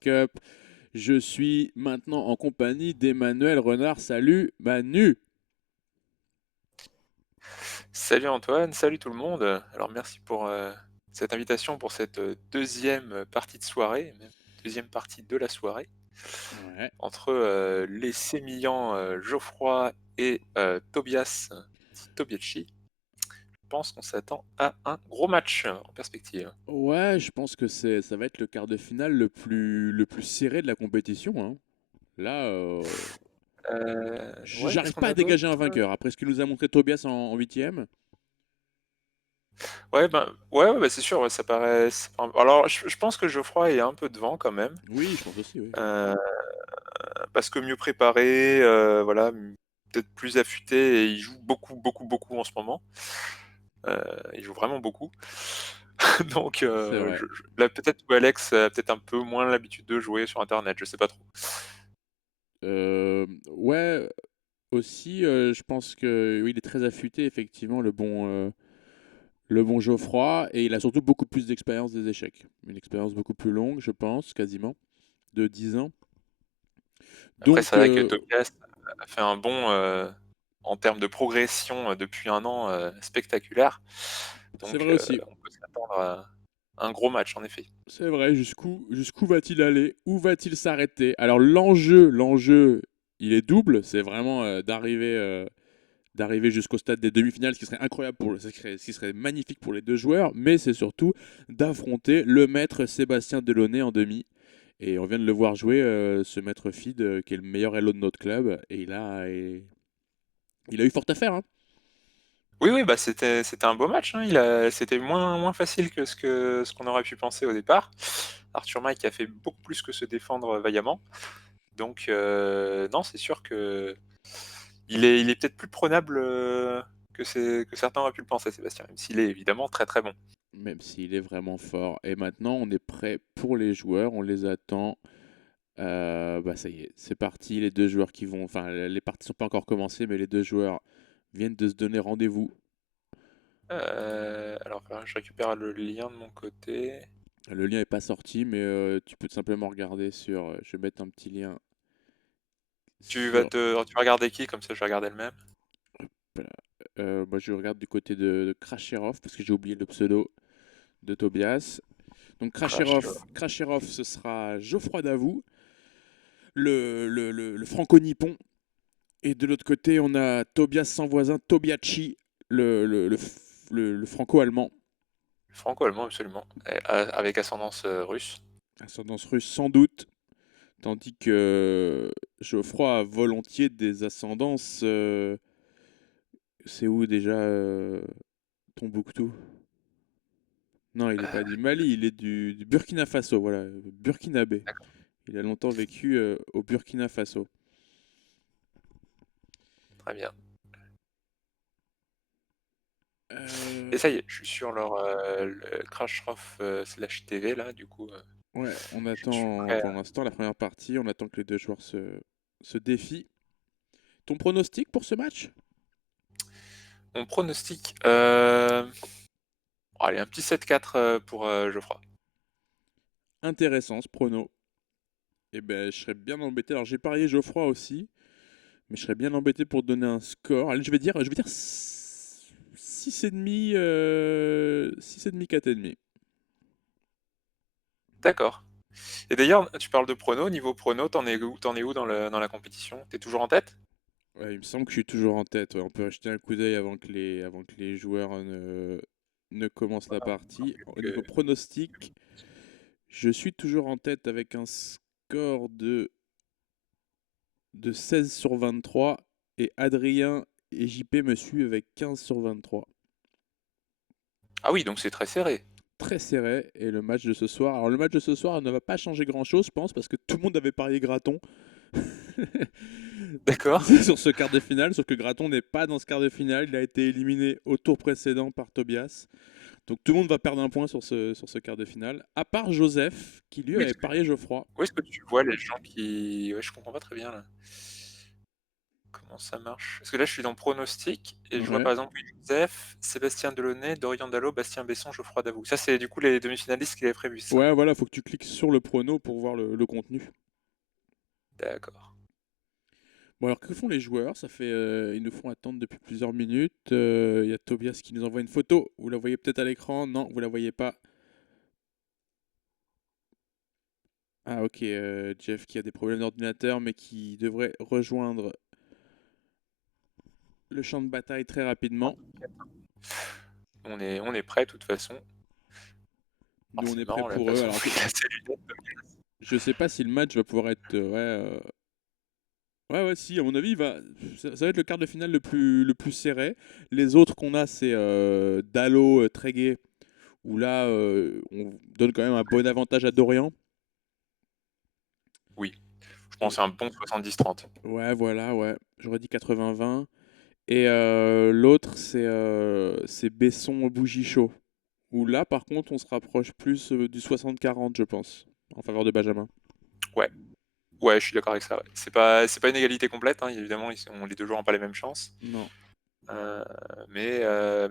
Cup. Je suis maintenant en compagnie d'Emmanuel Renard. Salut Manu. Salut Antoine, salut tout le monde. Alors merci pour cette invitation pour cette deuxième partie de soirée, même deuxième partie de la soirée, Ouais. entre les sémillants Geoffroy et Tobias, dit Tobiachi. Je pense qu'on s'attend à un gros match en perspective. Ouais, je pense que ça va être le quart de finale le plus serré de la compétition, hein. Là, Ouais, qu'est-ce j'arrive qu'on pas à a dégager d'autre? un vainqueur. Après ce que nous a montré Tobias en huitième. Ouais, ben, ouais, bah, c'est sûr, ouais, ça paraît. Alors, je pense que Geoffroy est un peu devant quand même. Oui, je pense aussi, oui. Euh, Parce que mieux préparé, voilà, peut-être plus affûté et il joue beaucoup, beaucoup, beaucoup en ce moment. Il joue vraiment beaucoup. Donc C'est vrai. là, peut-être que Alex a peut-être un peu moins l'habitude de jouer sur Internet, je sais pas trop. Ouais, aussi, je pense que oui, il est très affûté, effectivement, le bon Geoffroy, et il a surtout beaucoup plus d'expérience des échecs. Une expérience beaucoup plus longue, je pense, quasiment, de 10 ans. Après, c'est Donc, vrai que Tobias a fait un bond en termes de progression depuis un an spectaculaire. c'est Donc vrai aussi. on peut s'attendre à un gros match, en effet. C'est vrai, jusqu'où va-t-il aller? Où va-t-il s'arrêter? Alors l'enjeu, il est double. C'est vraiment d'arriver jusqu'au stade des demi-finales, ce qui serait incroyable ce qui serait magnifique pour les deux joueurs. Mais c'est surtout d'affronter le maître Sébastien Delaunay en demi. Et on vient de le voir jouer, ce maître Fid, qui est le meilleur elo de notre club. Et il a eu fort à faire, hein. Oui, oui, bah c'était un beau match, hein. C'était moins facile que ce qu'on aurait pu penser au départ. Arthur Mike a fait beaucoup plus que se défendre vaillamment. Donc non, c'est sûr que il est peut-être plus prenable que certains auraient pu le penser, Sébastien, même s'il est évidemment très très bon. Même s'il est vraiment fort. Et maintenant, on est prêt pour les joueurs. On les attend. Bah ça y est, c'est parti. Les deux joueurs qui vont. Enfin, les parties sont pas encore commencées, mais les deux joueurs viennent de se donner rendez-vous. Alors là, je récupère le lien de mon côté. Le lien est pas sorti, mais tu peux tout simplement regarder sur. Je vais mettre un petit lien sur. Tu vas regarder qui, comme ça je vais regarder le même. Moi, je regarde du côté de Krascherov parce que j'ai oublié le pseudo de Tobias. Donc Crash, tu vois. Krascherov, ce sera Geoffroy Davout, le franco-nippon. Et de l'autre côté, on a Tobias sans voisin, Tobiachi, le franco-allemand. Franco-allemand, absolument. Avec ascendance russe. Ascendance russe sans doute. Tandis que Geoffroy a volontiers des ascendances. C'est où déjà Tombouctou? Non, il n'est pas du Mali, il est du Burkina Faso, voilà, burkinabé. D'accord, Il a longtemps vécu au Burkina Faso. très bien. Et Euh, ça y est, je suis sur leur le Crashroff slash TV là, du coup, ouais, on je suis attend prêt. pour l'instant la première partie, on attend que les deux joueurs se défient. Ton pronostic pour ce match? Mon pronostic, allez, un petit 7-4 pour Geoffroy. Intéressant ce prono. Eh ben, je serais bien embêté. Alors j'ai parié Geoffroy aussi, mais je serais bien embêté pour donner un score. Allez, je vais dire 6,5, 6,5, 4,5. D'accord. Et d'ailleurs, tu parles de prono, niveau prono, t'en es où dans la compétition? T'es toujours en tête? Ouais, il me semble que je suis toujours en tête. Ouais, on peut jeter un coup d'œil avant que les joueurs ne commencent la partie. Vu Au niveau que- pronostic, je suis toujours en tête avec un score de 16 sur 23 et Adrien et JP me suivent avec 15 sur 23. Ah oui, donc c'est très serré. Très serré et le match de ce soir. Alors le match de ce soir ne va pas changer grand-chose, je pense, parce que tout le monde avait parié Graton D'accord. sur ce quart de finale, sauf que Graton n'est pas dans ce quart de finale. Il a été éliminé au tour précédent par Tobias. Donc tout le monde va perdre un point sur ce quart de finale, à part Joseph, qui lui Où avait est-ce que, parié Geoffroy. où est-ce que tu vois les gens qui... Ouais, je comprends pas très bien là. Comment ça marche? Parce que là, je suis dans pronostic et je vois Ouais. par exemple Willy Joseph, Sébastien Delaunay, Dorian Dallot, Bastien Besson, Geoffroy Davout. Ça, c'est du coup les demi-finalistes qu'il avait prévus, c'est ça? Ouais, voilà, faut que tu cliques sur le prono pour voir le contenu. D'accord. Bon, alors que font les joueurs? Ça fait, ils nous font attendre depuis plusieurs minutes. Il y a Tobias qui nous envoie une photo. Vous la voyez peut-être à l'écran? Non, vous la voyez pas. Ah, ok, Jeff qui a des problèmes d'ordinateur, mais qui devrait rejoindre le champ de bataille très rapidement. On est prêt de toute façon. Nous, on C'est est prêt marrant, la pour eux. façon Alors, dont il a ses lunettes. je sais pas si le match va pouvoir être, ouais, ouais, si, à mon avis, ça va être le quart de finale le plus serré. Les autres qu'on a, c'est Dallo, Treguet, où là, on donne quand même un bon avantage à Dorian. Oui, je pense Et que c'est un bon 70-30. ouais, voilà, ouais. J'aurais dit 80-20. Et l'autre, c'est Besson Bougichaud. Où là, par contre, on se rapproche plus du 60-40, je pense, en faveur de Benjamin. Ouais, ouais, je suis d'accord avec ça. Ouais. C'est pas une égalité complète, hein, évidemment, les deux joueurs n'ont pas les mêmes chances. Non, Euh, mais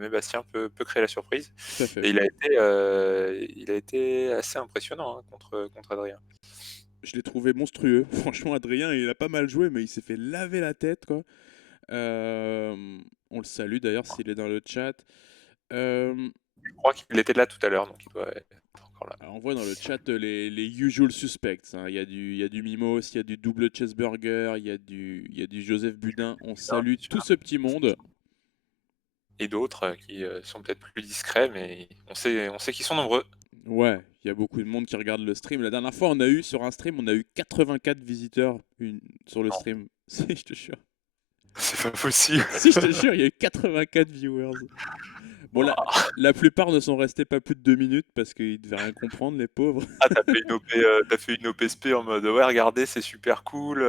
Bastien peut créer la surprise. tout à fait. Et il a été assez impressionnant, hein, contre Adrien. Je l'ai trouvé monstrueux. Franchement, Adrien, il a pas mal joué, mais il s'est fait laver la tête, quoi. Euh, on le salue d'ailleurs s'il est dans le chat. Euh, Je crois qu'il était là tout à l'heure, donc il doit être encore là. alors on voit dans le chat les usual suspects, hein. Il y a du Mimos, il y a du double cheeseburger, il y a du Joseph Budin. On salue tout ce petit monde. Et d'autres qui sont peut-être plus discrets, mais on sait qu'ils sont nombreux. Ouais, il y a beaucoup de monde qui regarde le stream. La dernière fois, sur un stream, on a eu 84 visiteurs sur le Non, stream. Si, je te jure. c'est pas possible. Si, je te jure, il y a eu 84 viewers. Bon, la plupart ne sont restés pas plus de 2 minutes parce qu'ils devaient rien comprendre, les pauvres. Ah, t'as fait une OPSP en mode ouais, regardez, c'est super cool.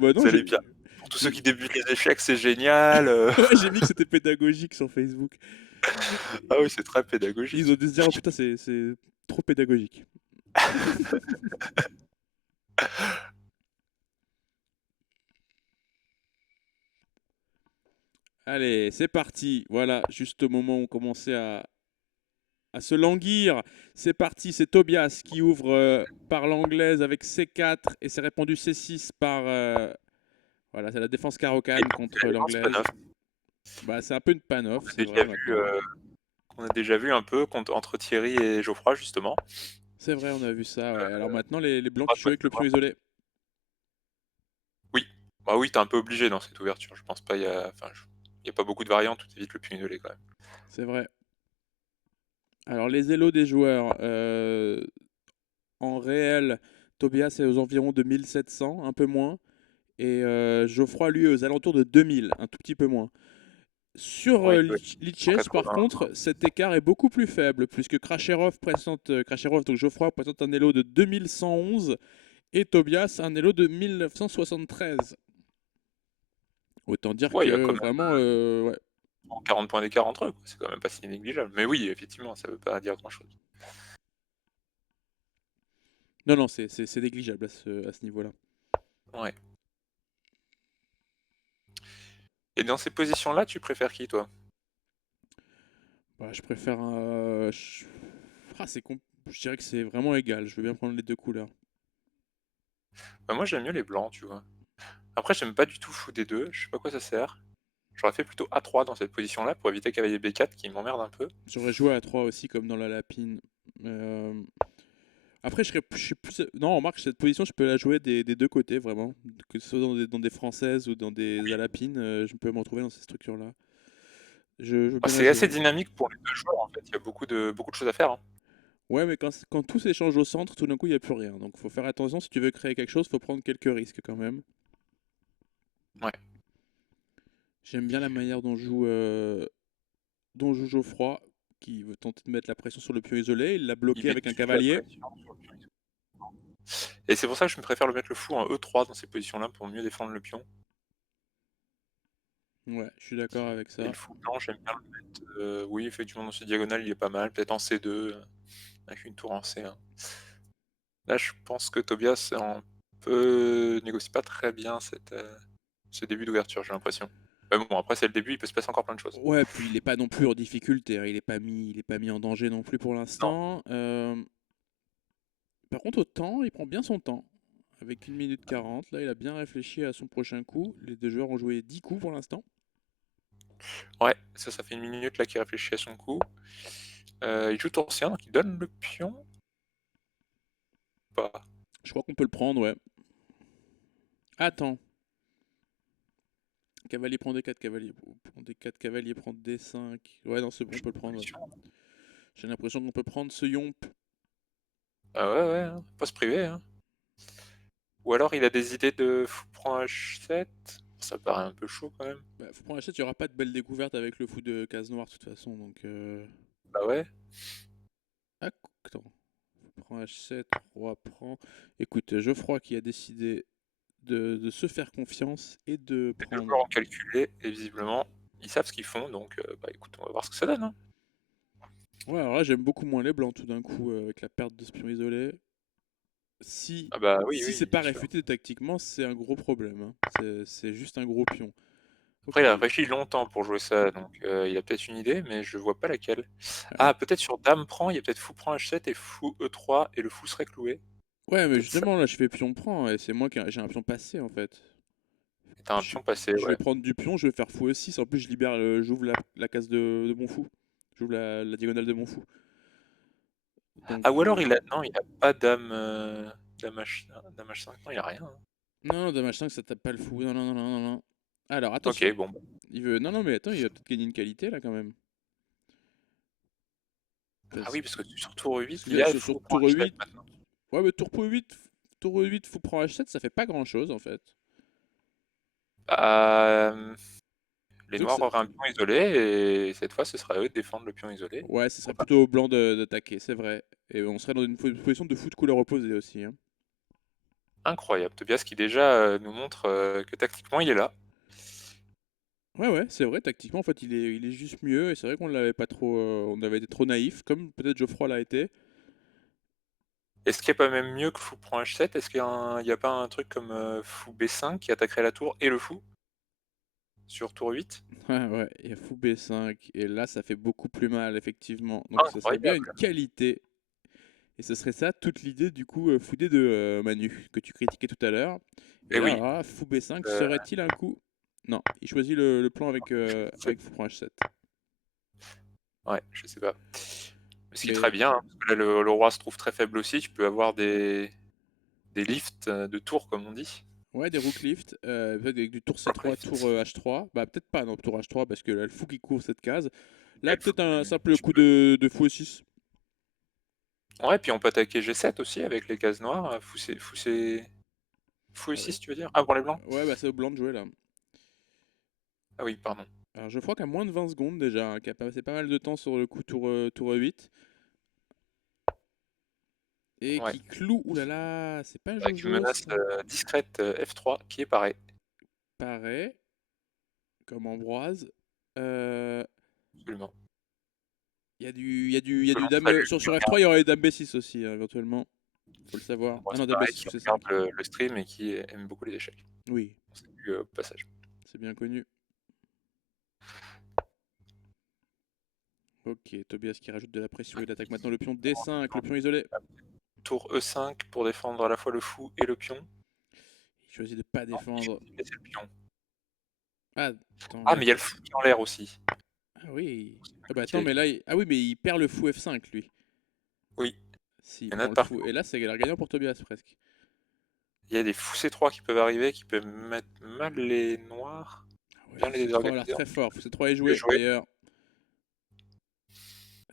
Bah non, Vous allez bien. Pour tous ceux qui débutent les échecs, c'est génial. ouais, j'ai mis que c'était pédagogique sur Facebook. Ah oui, c'est très Ils ont pédagogique. dû se dire, oh putain, c'est trop pédagogique. Allez, c'est parti. Voilà, juste au moment où on commençait à se languir. C'est parti, c'est Tobias qui ouvre par l'anglaise avec C4 et c'est répondu C6 par. Voilà, c'est la défense Et Caro-Kann contre finalement, c'est pas l'anglaise. neuf. Bah, c'est un peu une On panoff, a c'est déjà vrai vu, maintenant. on a déjà vu un peu entre Thierry et Geoffroy, justement. C'est vrai, on a vu ça. Ouais. Alors Euh, maintenant, les blancs on va qui jouent pas avec le le pion voir. isolé. Oui, bah oui, t'es un peu obligé dans cette ouverture. Je pense pas, il y a pas beaucoup de variantes, tout évite le pion isolé quand même. C'est vrai. Alors les élos des joueurs. En réel, Tobias est aux environs de 1700, un peu moins. Et Geoffroy, lui, est aux alentours de 2000, un tout petit peu moins. Sur Oui, ouais, Lichess, par 180. contre, cet écart est beaucoup plus faible, puisque Krascherov, donc Geoffroy, présente un elo de 2111 et Tobias un elo de 1973. Autant dire Ouais, il y a que quand même vraiment, ouais. 40 points d'écart entre eux, quoi. C'est quand même pas si négligeable. Mais oui, effectivement, ça veut pas dire grand-chose. Non, non, c'est négligeable à ce niveau-là. Ouais. Et dans ces positions-là, tu préfères qui, toi? Bah, je préfère un. Je dirais que c'est vraiment égal. Je veux bien prendre les deux couleurs. Bah, moi, j'aime mieux les blancs, tu vois. Après, j'aime pas du tout fou des deux. Je sais pas à quoi ça sert. J'aurais fait plutôt A3 dans cette position-là pour éviter cavalier B4 qui m'emmerde un peu. J'aurais joué à 3 aussi, comme dans la lapine. Euh, Après, je suis plus. Non, remarque, cette position, je peux la jouer des deux côtés, vraiment. Que ce soit dans des françaises ou dans des Oui. alapines, je peux me retrouver dans ces structures-là. Je veux Bah, bien la c'est assez jouer. dynamique pour les deux joueurs, en fait. Il y a beaucoup de choses à faire, hein. Ouais, mais quand tout s'échange au centre, tout d'un coup, il n'y a plus rien. Donc, faut faire attention. Si tu veux créer quelque chose, faut prendre quelques risques quand même. Ouais. J'aime bien la manière dont joue Geoffroy, qui veut tenter de mettre la pression sur le pion isolé. Il l'a Il bloqué met avec un toute la cavalier. pression sur le pion. Et c'est pour ça que je me préfère le mettre le fou en E3 dans ces positions-là pour mieux défendre le pion. Ouais, je suis d'accord avec Et ça. le fou blanc, j'aime bien le mettre. Oui, effectivement, dans ce diagonale, il est pas mal. Peut-être en C2, avec une tour en C1. Là, je pense que Tobias négocie pas très bien ce début d'ouverture, j'ai l'impression. Mais bon, après, c'est le début, il peut se passer encore plein de choses. Ouais, puis il est pas non plus en difficulté, hein. Il est pas mis en danger non plus pour Non. l'instant. Par contre, au temps, il prend bien son temps. Avec 1 minute 40, là, il a bien réfléchi à son prochain coup. Les deux joueurs ont joué 10 coups pour l'instant. Ouais, ça fait 1 minute là qu'il réfléchit à son coup. Il joue tour C1, donc il donne le pion. Pas. Je crois qu'on peut le prendre, ouais. Attends. Cavalier prend D4, cavalier prend D4, cavalier prend D5. Ouais, non, c'est bon, on peut le prendre. Ouais. J'ai l'impression qu'on peut prendre ce yomp. Ah ouais, ouais, hein, pas se priver. Hein. Ou alors il a des idées de fou prend H7. Ça paraît un peu chaud quand même. Bah, faut prendre H7, il n'y aura pas de belle découverte avec le fou de case noire de toute façon. Donc, Bah ouais. Ah, attends. Prend H7, roi prend. Écoute, Geoffroy qui a décidé de se faire confiance et de Les deux prendre. joueurs ont calculé et visiblement ils savent ce qu'ils font. Donc bah écoute, on va voir ce que ça donne. Hein. Ouais, alors là, j'aime beaucoup moins les blancs tout d'un coup avec la perte de ce pion isolé. Si, Ah bah oui, si c'est oui, pas bien sûr. réfuté tactiquement, c'est un gros problème. Hein. C'est juste un gros pion. Après, Ok. il a réfléchi longtemps pour jouer ça, donc il a peut-être une idée, mais je vois pas laquelle. Ouais, Ah, peut-être sur Dame prend, il y a peut-être Fou prend H7 et Fou E3, et le Fou serait cloué. ouais, mais Peut-être ça. justement, là, je fais pion prend et c'est moi qui j'ai un pion passé en fait. Et t'as un Je, pion passé, je vais ouais. prendre du pion, je vais faire fou E6. En plus, je libère, j'ouvre la case de mon fou. J'ouvre la diagonale de mon fou. Donc, Ah, ou alors il a. Non, il a pas Dame. Dame H5, non, il a rien. Hein. non, non, dommage 5, ça tape pas le fou. Non, non, non, non, non, non. Alors, Ok, attention. bon. Il veut. Non, non, mais attends, il va peut-être gagner une qualité là quand même. Ah Parce oui, parce que sur tour parce 8, que il là, a sur Fou prend tour H7 8. maintenant. Ouais, mais tour 8, fou prend H7, ça fait pas grand chose en fait. Euh, les Disons que noirs auraient un pion isolé, et cette fois, ce serait à eux de défendre le pion isolé. ouais, ce serait Pourquoi pas. plutôt au blanc d'attaquer, c'est vrai. Et on serait dans une position de fou de couleur opposée aussi. Hein. Incroyable. Tobias qui déjà nous montre que tactiquement, il est là. Ouais, ouais, c'est vrai, tactiquement, en fait, il est juste mieux. Et c'est vrai qu'on l'avait pas trop. On avait été trop naïf, comme peut-être Geoffroy l'a été. Est-ce qu'il n'y a pas même mieux que fou prend H7? Est-ce qu'il y a pas un truc comme fou B5 qui attaquerait la tour et le fou sur tour 8? Ouais, ouais, il y a fou B5. Et là, ça fait beaucoup plus mal, effectivement. Donc, ça serait bien une Incroyable. qualité. Et ce serait ça, toute l'idée, du coup, fou D de Manu, que tu critiquais tout à l'heure. Et Et là, oui, alors là, fou B5, euh, serait-il un coup? Non, il choisit le plan avec fou prend H7. ouais, je sais pas. Ce qui est très Mais bien, hein, parce que là, le roi se trouve très faible aussi. Tu peux avoir des lifts de tour, comme on dit. ouais, des rook lift, avec du tour Rock C3, tour lift. H3. Bah, peut-être pas, non, tour H3, parce que là, le fou qui couvre cette case. Et Là, le fou, peut-être un simple tu coup peux. de fou E6. Ouais, puis on peut attaquer G7 aussi avec les cases noires. Fou Ah ouais? E6, tu veux dire? Ah, pour les blancs? Ouais, bah, c'est au blanc de jouer là. Ah oui, pardon. Alors, je crois qu'à moins de 20 secondes déjà, hein, qui a passé pas mal de temps sur le coup tour E8. Et Ouais. qui cloue. Ouh là là, c'est pas Avec une Jojo menace ça. discrète F3 qui est pareil. Pareil, comme Ambroise. Euh, Absolument. Il y a Que du l'on dame. salue, Sur qui F3, regarde, il y aurait eu dame B6 aussi, hein, éventuellement. Faut le savoir. bon, Ah non, c'est dame pareil, B6 qui ou regarde C5. le stream et qui aime beaucoup les échecs. Oui, On salue au passage. c'est bien connu. Ok, Tobias qui rajoute de la pression. Il attaque maintenant le pion D5, le pion isolé. Tour E5 pour défendre à la fois le fou et le pion. Il choisit de pas Non, il défendre. choisit de laisser le pion. Ah, attends, Ah, mais. mais il y a le fou qui est en l'air aussi. Ah oui. C'est Ah bah attends, compliqué. mais là. Ah oui, mais il perd le fou F5 lui. Oui, S'il il y en a prend de le partout. fou. Et là, c'est la gagnant pour Tobias presque. Il y a des fous C3 qui peuvent arriver, qui peuvent mettre mal les noirs, Ah ouais, bien fou les C3 a l'air désorganiser. très fort. Fou C3 est Les joué jouer. d'ailleurs.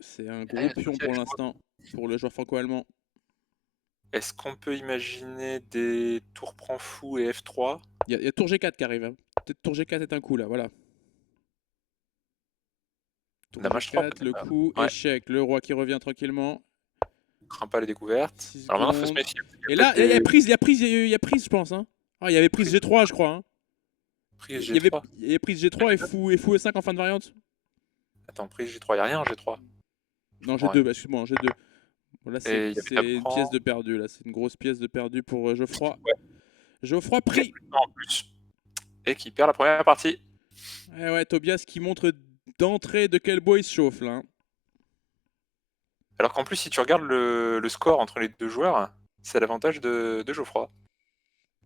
C'est un Ah, gros pion pour les jouer. l'instant pour le joueur franco-allemand. Est-ce qu'on peut imaginer des tours prend fou et F3? Il y a tour G4 qui arrive. Hein. Peut-être tour G4 est un coup là, voilà. Tour Dame H3 G4, peut-être le pas. coup, Ouais, échec. Le roi qui revient tranquillement. craint pas les découvertes. 6 Alors maintenant, faut se secondes. méfier. Parce qu'il y a Et là, peut-être il y a des prise, il y a prise, il y a prise, je pense. Hein. Ah, il y avait prise prises G3, je crois. Hein. prise Il y avait, G3. il y avait prise G3 et fou E5 en fin de variante. Attends, prise G3, il n'y a rien en G3. Je Non, comprends rien. G2, bah, excuse-moi, G2. Bon, là, Et il y avait Dame c'est une pièce prend. de perdu. Là, c'est une grosse pièce de perdu pour Geoffroy. Ouais, Geoffroy il y a pris. plus de temps en plus. et qui perd la première partie. Eh ouais, Tobias qui montre d'entrée de quel bois il se chauffe là, hein. Alors qu'en plus, si tu regardes le score entre les deux joueurs, c'est à l'avantage de Geoffroy,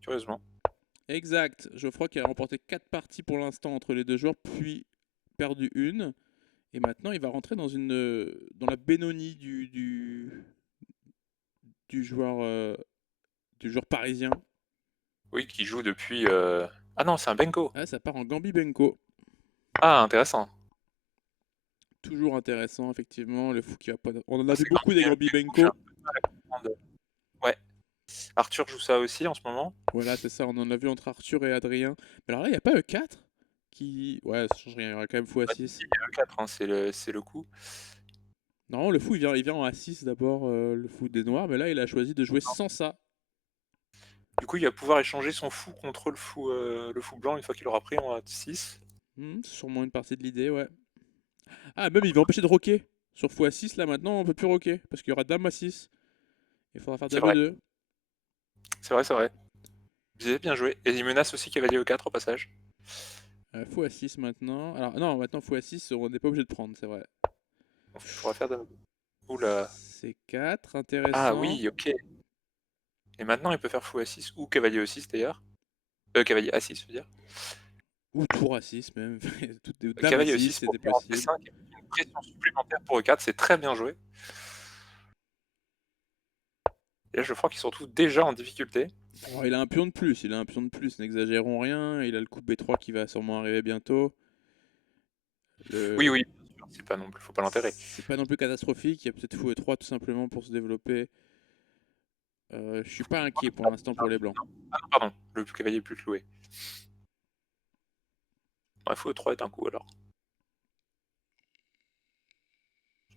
curieusement. Exact. Geoffroy qui a remporté 4 parties pour l'instant entre les deux joueurs, puis perdu une. Et maintenant, il va rentrer dans la bénonie du joueur, euh, du joueur parisien. Oui, qui joue depuis... Ah non, c'est un Benko. Ah, ça part en Gambi Benko. Ah, intéressant. Toujours intéressant, effectivement. Le fou qui va pas... On en Ah, a vu c'est beaucoup des Gambi Gambi Benko, j'ai un Benko. peu de mal à comprendre. Ouais. Arthur joue ça aussi en ce moment. Voilà, c'est ça. On en a vu entre Arthur et Adrien. Mais alors là, il n'y a pas E4 qui. Ouais, ça change rien. Il y aura quand même fou Ouais, si, A6. il y a E4, hein, c'est le coup. Non, le fou, il vient en A6 d'abord, le fou des noirs. Mais là, il a choisi de jouer sans ça. Du coup, il va pouvoir échanger son fou contre le fou blanc une fois qu'il aura pris en 6. C'est sûrement une partie de l'idée, ouais. Ah, même, il va empêcher de roquer. Sur fou A6, là, maintenant, on peut plus roquer. Parce qu'il y aura dame A6. Il faudra faire C'est dame vrai, E2. c'est vrai, c'est vrai. Bien joué. Et il menace aussi cavalier E4 au passage. Fou A6 maintenant. Alors, non, maintenant, fou A6, on n'est pas obligé de prendre, c'est vrai. Donc, il pourra faire dame. Oula. C4, Ah intéressant. oui, ok. Et maintenant, il peut faire fou A6 ou cavalier E6 d'ailleurs. Cavalier A6, je veux dire. Ou tour A6, même. Dame Cavalier A6, E6 pour c'était faire en possible. C5 avec une pression supplémentaire pour E4, c'est très bien joué. Et là, je crois qu'ils se retrouvent déjà en difficulté. Oh, il a un pion de plus, n'exagérons rien. Il a le coup B3 qui va sûrement arriver bientôt. Oui, Le... oui, bien sûr, c'est pas non plus, faut pas l'enterrer. C'est pas non plus catastrophique, il y a peut-être fou E3 tout simplement pour se développer. Je suis pas inquiet pour l'instant pour les blancs. Ah non, pardon, le cavalier est plus cloué. Ouais, fou E3 est un coup alors.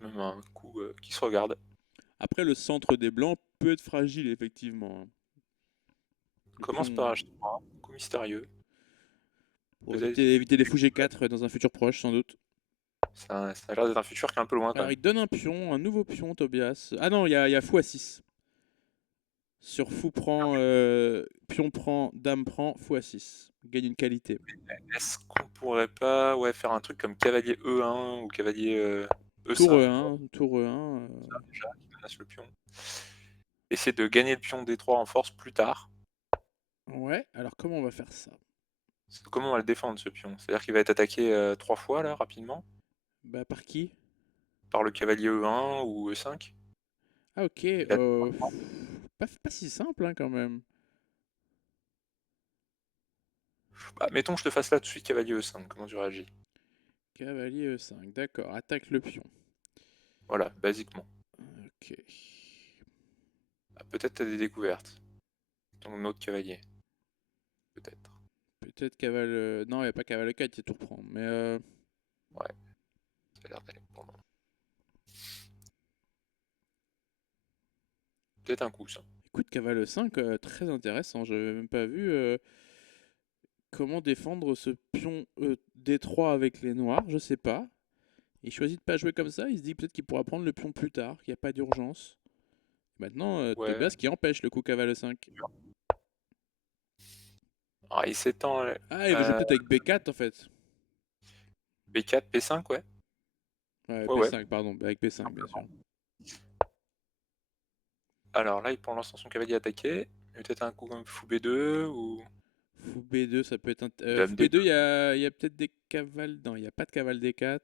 Même un coup qui se regarde. Après, le centre des blancs peut être fragile, effectivement, hein. Le Commence pion, par H3, coup mystérieux. pour Peut-être éviter les fous G4 dans un futur proche, sans doute. ça a l'air d'être un futur qui est un peu loin quand Alors, même. il donne un pion, un nouveau pion, Tobias. Ah non, il y a fou A6. Sur fou prend, pion prend, dame prend, fou A6. Gagne une qualité. Est-ce qu'on pourrait pas faire un truc comme cavalier E1 ou cavalier Tour E5 quoi, E1, tour E1. déjà, qui menace le pion. Essayer de gagner le pion D3 en force plus tard. Ouais, alors comment on va faire ça? Comment on va le défendre ce pion? C'est-à-dire qu'il va être attaqué 3 fois là, rapidement, Bah, par qui? par le cavalier E1 ou E5. Ah, ok. Il a- Pas si simple, hein, quand même. Bah, mettons que je te fasse là tout de suite cavalier E5, comment tu réagis? Cavalier E5, d'accord. Attaque le pion. Voilà, basiquement. Ok. Ah, peut-être t'as des découvertes. Donc notre cavalier, peut-être. Peut-être cavale. Non, il n'y a pas cavale 4, il y a tour prendre. Mais Ouais, ça a l'air d'aller pour le moment. Peut-être un coup ça. écoute, cavale E5, très intéressant. Je n'avais même pas vu comment défendre ce pion D3 avec les noirs. Je sais pas. Il choisit de pas jouer comme ça. Il se dit peut-être qu'il pourra prendre le pion plus tard, qu'il n'y a pas d'urgence. Maintenant, Ouais, Tobias qui empêche le coup cavale E5. ah, il s'étend. Ah, il va jouer peut-être avec B4 en fait. B4, P5, ouais. Ouais, Ouais, ouais. P5, pardon. Avec P5, bien sûr. Alors là, il prend l'instant son cavalier attaqué. Peut-être un coup comme fou B2 ou Fou B2, ça peut être. dame Fou B2, D2. il y a peut-être des cavales. Non, il n'y a pas de cavale D4.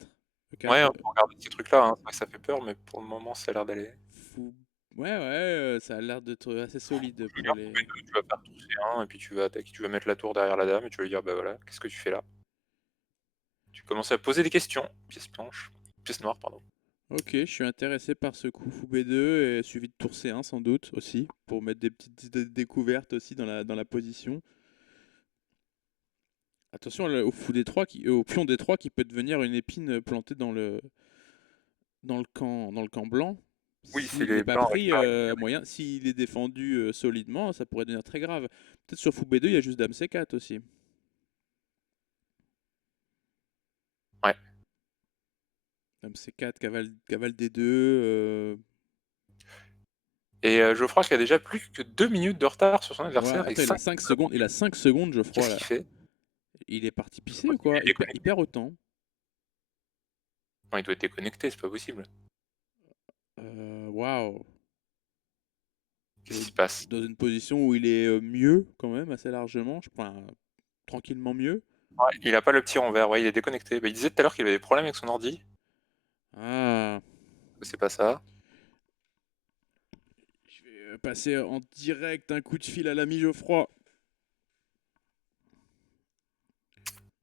Ouais, E4, on peut regarder ces trucs-là, hein. C'est vrai que ça fait peur, mais pour le moment, ça a l'air d'aller. fou. Ouais, ouais, ça a l'air d'être assez solide Je veux pour dire, fou les. B2, tu vas faire tour C1 et puis tu vas attaquer, tu vas mettre la tour derrière la dame et tu vas lui dire, bah voilà, qu'est-ce que tu fais là? Tu commences à poser des questions. Pièce blanche. Pièce noire, pardon. Ok, je suis intéressé par ce coup fou B2 et suivi de tour C1 sans doute aussi, pour mettre des petites découvertes aussi dans la position. Attention au fou D3 au pion D3 qui peut devenir une épine plantée dans le camp blanc. Oui, c'est S'il n'est les pas blancs pris récupérés. moyen, s'il est défendu solidement, ça pourrait devenir très grave. Peut-être sur fou B2, il y a juste dame C4 aussi. Ouais. Dame C4, cavale D2. Et Geoffroy qui a déjà plus que 2 minutes de retard sur son Ouais, adversaire et attends, il a 5 5 secondes. secondes, il a 5 secondes, Geoffroy Qu'est-ce là. qu'il fait? Il est parti Je pisser crois ou qu'il quoi? est déconnecté. Il perd autant. Non, il doit être déconnecté, c'est pas possible. Waouh. Qu'est-ce qui se passe? Dans une position où il est mieux, quand même, assez largement. Enfin, tranquillement mieux. Ouais, il a pas le petit rond vert, ouais, il est déconnecté. Bah, il disait tout à l'heure qu'il avait des problèmes avec son ordi. Ah. C'est pas ça. Je vais passer en direct un coup de fil à l'ami Geoffroy.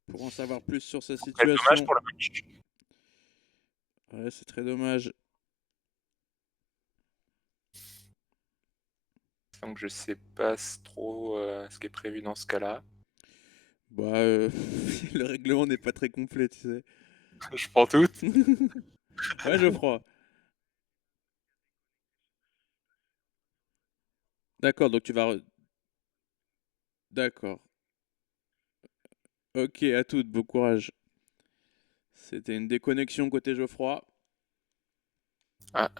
Pour en savoir plus sur sa Quel dommage situation. pour le match. Ouais, c'est très dommage. Donc je sais pas trop ce qui est prévu dans ce cas-là. Bah, le règlement n'est pas très complet, tu sais. Je prends tout. Ouais, Geoffroy. D'accord, donc tu vas. D'accord. Ok, à toutes, bon courage. C'était une déconnexion côté Geoffroy. Ah,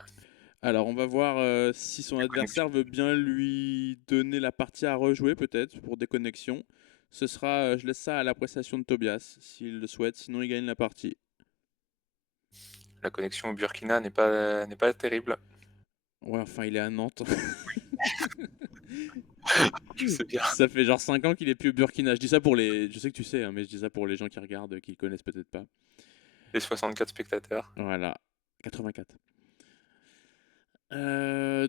Alors, on va voir si son déconnexion. adversaire veut bien lui donner la partie à rejouer, peut-être, pour déconnexion. Ce sera, je laisse ça à l'appréciation de Tobias, s'il le souhaite, sinon il gagne la partie. La connexion au Burkina n'est pas terrible. Ouais, enfin, il est à Nantes. Je sais bien. Ça fait genre 5 ans qu'il est plus au Burkina. Je dis ça pour les. Je sais que tu sais, hein, mais je dis ça pour les gens qui regardent, qui connaissent peut-être pas. Les 64 spectateurs. Voilà, 84.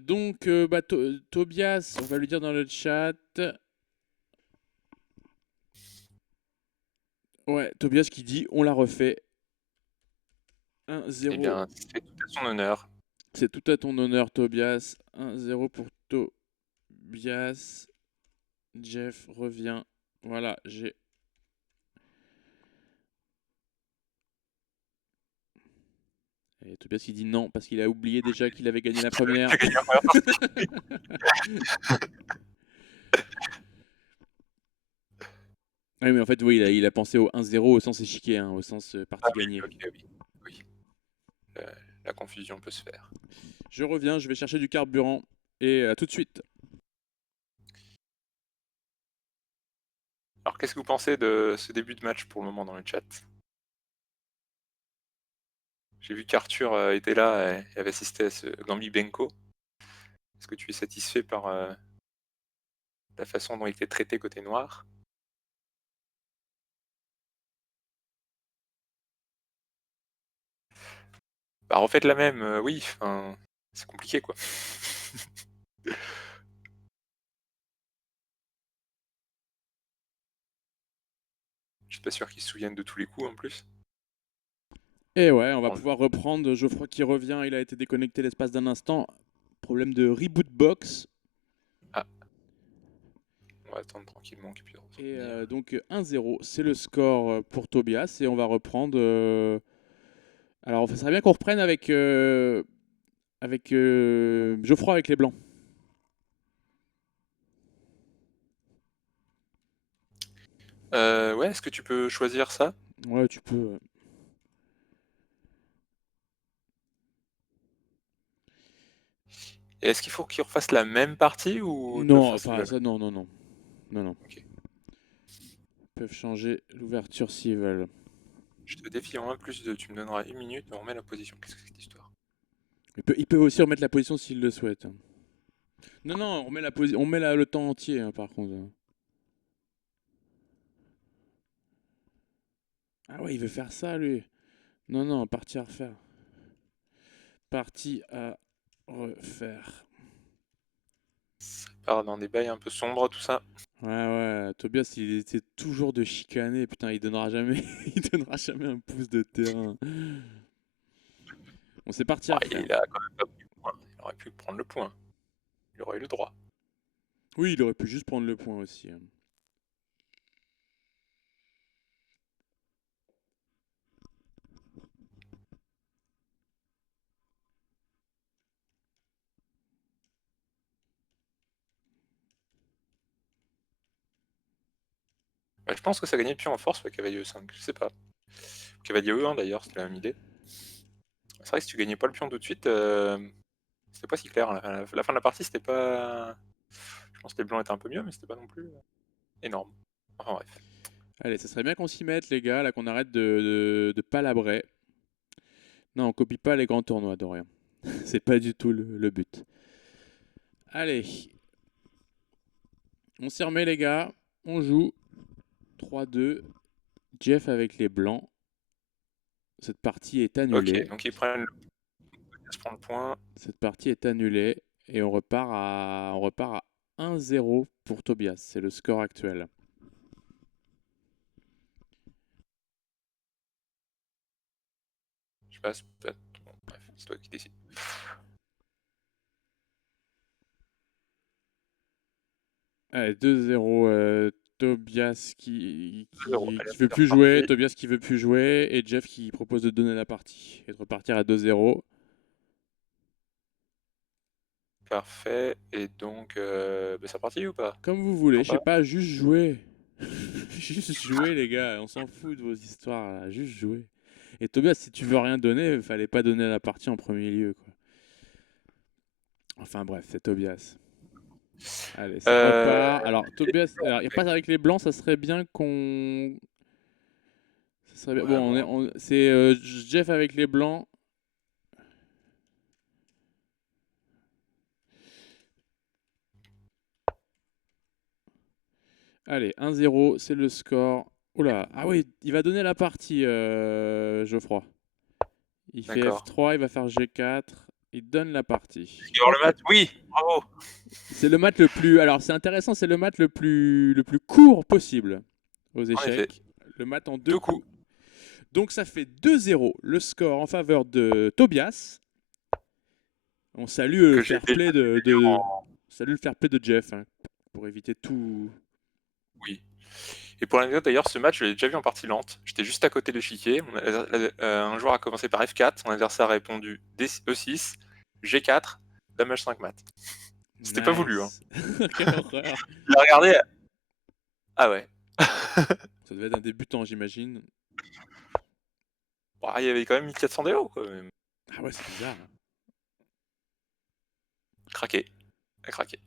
Donc, bah, Tobias, on va lui dire dans le chat. Ouais, Tobias qui dit on l'a refait. Eh 1-0. bien, c'est tout à son honneur. C'est tout à ton honneur, Tobias. 1-0 pour Tobias. Jeff revient. Voilà, j'ai. Et Tobias qui dit non parce qu'il a oublié déjà qu'il avait gagné la première. J'ai gagné la première partie. Oui, mais en fait, oui, il a pensé au 1-0 au sens échiquier, hein, au sens Ah partie oui, gagnée. ok, oui. Oui. La confusion peut se faire. Je reviens, je vais chercher du carburant et à tout de suite. Alors, qu'est-ce que vous pensez de ce début de match pour le moment dans le chat? J'ai vu qu'Arthur était là et avait assisté à ce Gambi Benko. Est-ce que tu es satisfait par la façon dont il était traité côté noir? Bah, refaites la même, oui, enfin, c'est compliqué quoi. Je suis pas sûr qu'ils se souviennent de tous les coups en plus. Et ouais, on va Bon, pouvoir reprendre. Geoffroy qui revient, il a été déconnecté l'espace d'un instant. Problème de reboot box. ah, on va attendre tranquillement qu'il puisse Et revenir. donc 1-0, c'est le score pour Tobias. Et on va reprendre. Alors, ça serait bien qu'on reprenne avec Geoffroy avec les blancs. Ouais, est-ce que tu peux choisir ça? Ouais, tu peux. Et est-ce qu'il faut qu'ils refassent la même partie ou ils peuvent Non, faire ce qu'ils enfin, veulent? ça, non, non, non. Non, non. Ok. Ils peuvent changer l'ouverture s'ils veulent. Je te défie en 1 plus 2, tu me donneras 1 minute et on remet la position. Qu'est-ce que c'est que cette histoire? Ils peuvent aussi remettre la position s'ils le souhaitent. Non, non, on remet on met le temps entier, hein, par contre. Ah ouais, il veut faire ça, lui. Non, non, partie à refaire. Partie à refaire. Ça part dans des bails un peu sombres, tout ça. Ouais, ouais, Tobias, il était toujours de chicaner. Putain, il donnera jamais, il donnera jamais un pouce de terrain. On s'est parti à Ah, refaire. il a quand même pas pris le point. Il aurait pu prendre le point. Il aurait eu le droit. Oui, il aurait pu juste prendre le point aussi, hein. Bah, je pense que ça gagnait depuis en force, ouais, Cavalier E5. Je sais pas. Cavalier E1 d'ailleurs, c'était la même idée. C'est vrai que si tu gagnais pas le pion tout de suite, c'était pas si clair. La fin de la partie, c'était pas. Je pense que les blancs étaient un peu mieux, mais c'était pas non plus énorme. Enfin bref. Allez, ça serait bien qu'on s'y mette, les gars, là, qu'on arrête de palabrer. Non, on copie pas les grands tournois, Dorian. C'est pas du tout le but. Allez, on s'y remet, les gars. On joue 3-2. Jeff avec les blancs. Cette partie est annulée. Ok, donc ils se prend le point. Cette partie est annulée. Et on repart à 1-0 pour Tobias. C'est le score actuel. Je passe peut-être. Bon, bref, c'est toi qui décides. Allez, 2-0. Tobias qui 2-0. Allez, veut c'est plus jouer. reparti. Tobias qui veut plus jouer. Et Jeff qui propose de donner la partie. Et de repartir à 2-0. Parfait. Et donc, c'est reparti ou pas? Comme vous voulez. Non, Je sais pas. pas, juste jouer. Juste jouer, les gars. On s'en fout de vos histoires, là. Juste jouer. Et Tobias, si tu veux rien donner, il fallait pas donner la partie en premier lieu, quoi. Enfin bref, c'est Tobias. Allez, ça repart. Alors, Tobias, alors, il repasse avec les blancs, ça serait bien qu'on. Ça serait bien. Ouais, Bon, bon. c'est Jeff avec les blancs. Allez, 1-0, c'est le score. Oula, ah oui, il va donner la partie, Geoffroy. Il fait D'accord. F3, il va faire G4, il donne la partie. Est-ce qu'il y aura le Ok. match? Oui, bravo. C'est le match le plus. Alors, c'est intéressant, c'est le match le plus court possible aux En effet. échecs. Le match en 2 Deux coups. coups. Donc, ça fait 2-0 le score en faveur de Tobias. On salue le Que j'ai fair déjà play vu en. salue le fair play de Jeff, hein, pour éviter tout. Oui. Et pour l'anecdote d'ailleurs, ce match, je l'ai déjà vu en partie lente. J'étais juste à côté de l'échiquier. Un joueur a commencé par F4, son adversaire a répondu E6, G4, Dame H5 mat. C'était pas voulu, hein. Nice. Quelle horreur. Il a regardé. Ah ouais. Ça devait être un débutant, j'imagine. Bon, il y avait quand même 1400 déo, quoi. Ah ouais, c'est bizarre. Craqué. A craqué.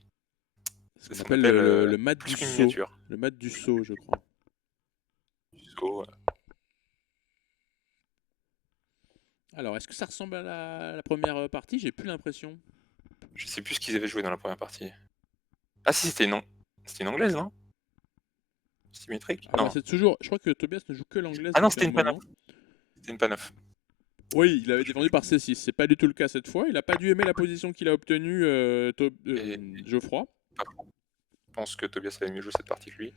Ce C'est qu'on ce qu'on appelle appelle le mat plus du qu'une saut. miniature. Le mat du saut, je crois. So, Alors, est-ce que ça ressemble à la première partie? J'ai plus l'impression. je sais plus ce qu'ils avaient joué dans la première partie. Ah si, c'était une anglaise, non? Symétrique? Ah bah Non. c'est toujours. Je crois que Tobias ne joue que l'anglaise Ah non, depuis c'était un une Panoff. moment. C'était une Panoff. Oui, il avait défendu par C6. C'est pas du tout le cas cette fois. Il a pas dû aimer la position qu'il a obtenue, Et Geoffroy. je pense que Tobias avait mieux joué cette partie que lui.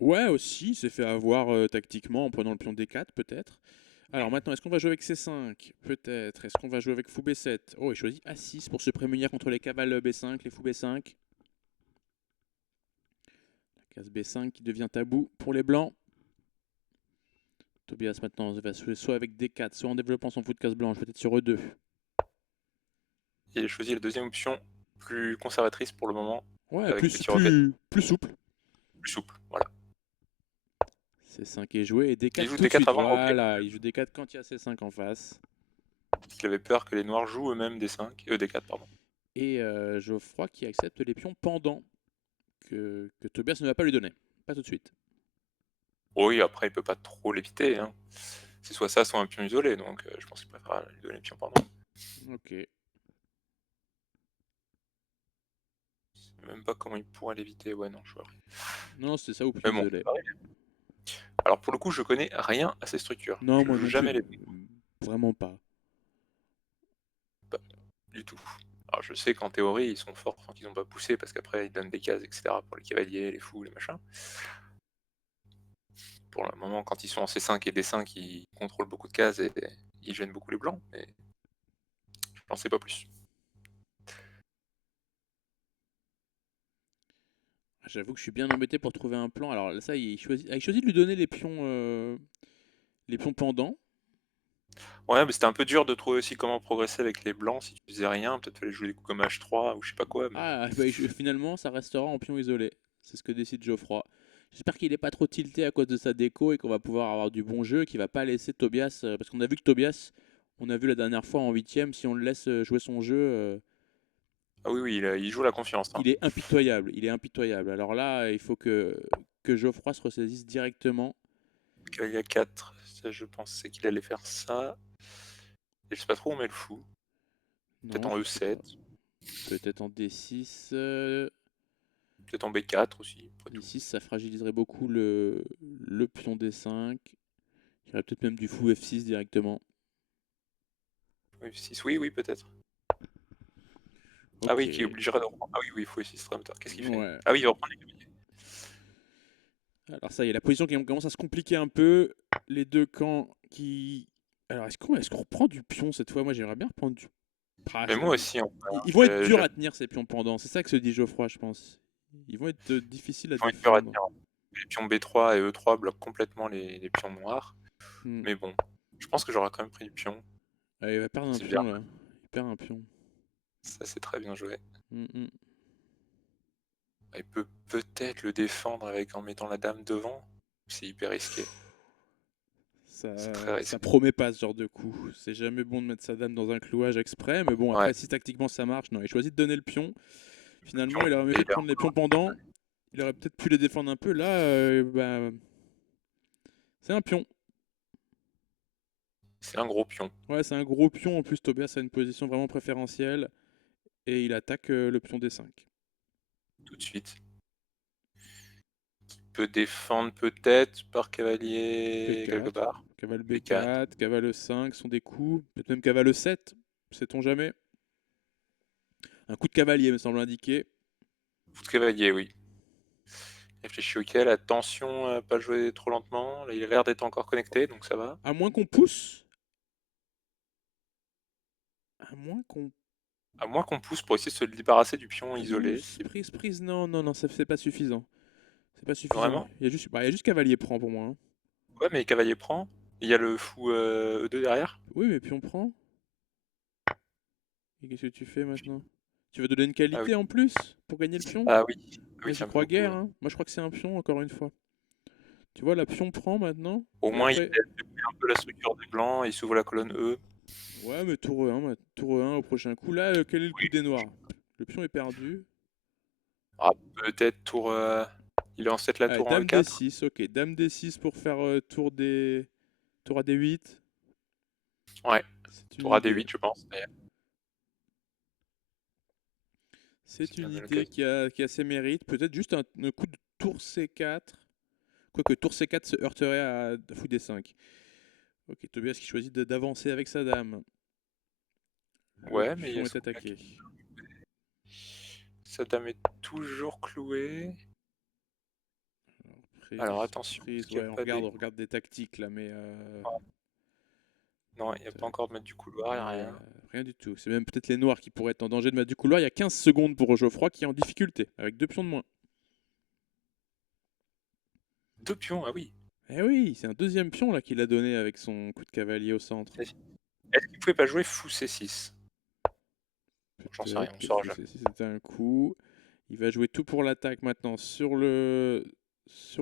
Ouais, aussi, il s'est fait avoir tactiquement en prenant le pion D4, peut-être. Alors maintenant, est-ce qu'on va jouer avec C5? Peut-être. Est-ce qu'on va jouer avec fou B7? Oh, il choisit A6 pour se prémunir contre les cavales B5, les fous B5. La case B5 qui devient tabou pour les blancs. Tobias maintenant va jouer soit avec D4, soit en développant son fou de case blanche, peut-être sur E2. Il a choisi la deuxième option, plus conservatrice pour le moment, Ouais, avec plus, petit roquette, plus souple. plus souple. Voilà. C5 est joué et Il D4 joue tout de D4 suite. avant le roquet. Voilà, il joue D4 quand il y a C5 en face. Il avait peur que les noirs jouent eux-mêmes D4, pardon. Et Geoffroy qui accepte les pions pendant que Tobias ne va pas lui donner. Pas tout de suite. Oui, après, il peut pas trop l'éviter. Hein. C'est soit ça, soit un pion isolé, donc je pense qu'il préfère lui donner le pion pendant. Ok. Je sais même pas comment il pourrait l'éviter. Ouais, non, je vois. Non, c'est ça ou pion Mais bon, isolé. alors pour le coup, je connais rien à ces structures. Non, Je moi joue non jamais plus. les Vraiment pas. pas du tout. Alors je sais qu'en théorie, ils sont forts quand ils n'ont pas poussé, parce qu'après, ils donnent des cases, etc. pour les cavaliers, les fous, les machins. Pour le moment, quand ils sont en C5 et D5, ils contrôlent beaucoup de cases et ils gênent beaucoup les blancs, mais je n'en sais pas plus. J'avoue que je suis bien embêté pour trouver un plan. Alors ça, il choisit de lui donner les pions pendants. Ouais, mais c'était un peu dur de trouver aussi comment progresser avec les blancs si tu faisais rien. Peut-être fallait jouer des coups comme H3 ou je sais pas quoi. Mais... Ah, bah, finalement, ça restera en pion isolé. C'est ce que décide Geoffroy. J'espère qu'il n'est pas trop tilté à cause de sa déco et qu'on va pouvoir avoir du bon jeu et qu'il va pas laisser Tobias. Parce qu'on a vu que Tobias, on a vu la dernière fois en huitième, si on le laisse jouer son jeu, Ah oui, oui, il joue la confiance. Hein. il est impitoyable. Il est impitoyable. Alors là, il faut que que Geoffroy se ressaisisse directement. Cavalier A4, ça je pensais qu'il allait faire ça. Et je sais pas trop où on met le fou. Peut-être Non, en je sais pas. E7, Peut-être en D6. peut-être en B4 aussi. Après tout. D6, ça fragiliserait beaucoup le pion D5. Il y aurait peut-être même du fou F6 directement. E6, oui, oui, peut-être. Ok. Ah oui, qui obligerait de reprendre. Ah oui, oui, fou E6 Trump. Qu'est-ce qu'il fait? Ouais. Ah oui, il va reprendre les cavaliers. Alors ça y est, la position qui commence à se compliquer un peu. Les deux camps qui... Alors est-ce qu'on reprend du pion cette fois? Moi j'aimerais bien reprendre du... Ah, Mais moi aussi, en fait, Ils vont être durs j'aime à tenir ces pions pendant. C'est ça que se dit Geoffroy, je pense. Ils vont être difficiles à ils vont être durs à défendre. tenir. Les pions B3 et E3 bloquent complètement les pions noirs. Hmm. Mais bon, je pense que j'aurais quand même pris du pion. Ah, il va perdre un C'est bien. pion là. Il perd un pion. Ça, c'est très bien joué. Hmm. Il peut peut-être le défendre en mettant la dame devant. C'est hyper risqué. C'est très Ça risqué. promet pas ce genre de coup. C'est jamais bon de mettre sa dame dans un clouage exprès, mais bon, après, Ouais. si tactiquement ça marche, non, il choisit de donner le pion. Finalement, Pion, il aurait mieux et fait de prendre les pions pendant. Il aurait peut-être pu les défendre un peu. Là, c'est un pion. c'est un gros pion. Ouais, c'est un gros pion. En plus, Tobias a une position vraiment préférentielle. Et il attaque le pion D5. Tout de suite. Peut défendre peut-être par cavalier quelque B4, part. cavale B4. B4, cavale E5 sont des coups. Peut-être même cavale E7, sait-on jamais. Un coup de cavalier me semble indiquer. Coup de cavalier, oui. Réfléchis auquel. Attention à pas jouer trop lentement. Là, il a l'air d'être encore connecté, donc ça va. À moins qu'on pousse. À moins qu'on À moins qu'on pousse pour essayer de se débarrasser du pion isolé. prise. Non, c'est pas suffisant. C'est pas suffisant. Vraiment? Il y a juste cavalier prend pour moi. Hein. Ouais, mais cavalier prend. Il y a le fou E2 derrière. Oui, mais puis on prend. Et qu'est-ce que tu fais maintenant? Tu veux donner une Ah oui. qualité en plus pour gagner le pion? Ah oui. Moi Oui, j'y ça me crois fait beaucoup. guère. Hein. Moi je crois que c'est un pion encore une fois. Tu vois, la pion prend maintenant. Au Et moins, il après, affaiblit un peu la structure des blancs. Il s'ouvre la colonne E. ouais, mais tour E1, tour E1 au prochain coup. Là, quel est le coup Oui. des noirs? Le pion est perdu. Ah, peut-être tour. Il est en 7 la Allez, tour en dame E4. D6, ok. Dame D6 pour faire tour à D8. Ouais. C'est une Tour idée. AD8, je pense. D'ailleurs. C'est bien une de le idée calculer. qui a ses mérites. Peut-être juste un coup de tour C4. Quoique tour C4 se heurterait à fou D5. Ok, Tobias qui choisit d'avancer avec sa dame. Le Ouais, mais il y pion a est ce coup-là attaqué. Sa dame est toujours clouée. Alors Prise, attention, parce qu'il n'y ouais, a on pas regarde, des. on regarde des tactiques là, mais Non, il n'y a pas encore de mettre du couloir, il n'y a non, rien. rien du tout. C'est même peut-être les noirs qui pourraient être en danger de mettre du couloir. Il y a 15 secondes pour Geoffroy qui est en difficulté, avec 2 pions de moins. Deux pions, ah oui. Eh oui, c'est un deuxième pion là qu'il a donné avec son coup de cavalier au centre. Est-ce qu'il pouvait pas jouer fou C6? J'en sais rien, on Peut-être, saura fou, jamais. si c'était un coup. Il va jouer tout pour l'attaque maintenant sur le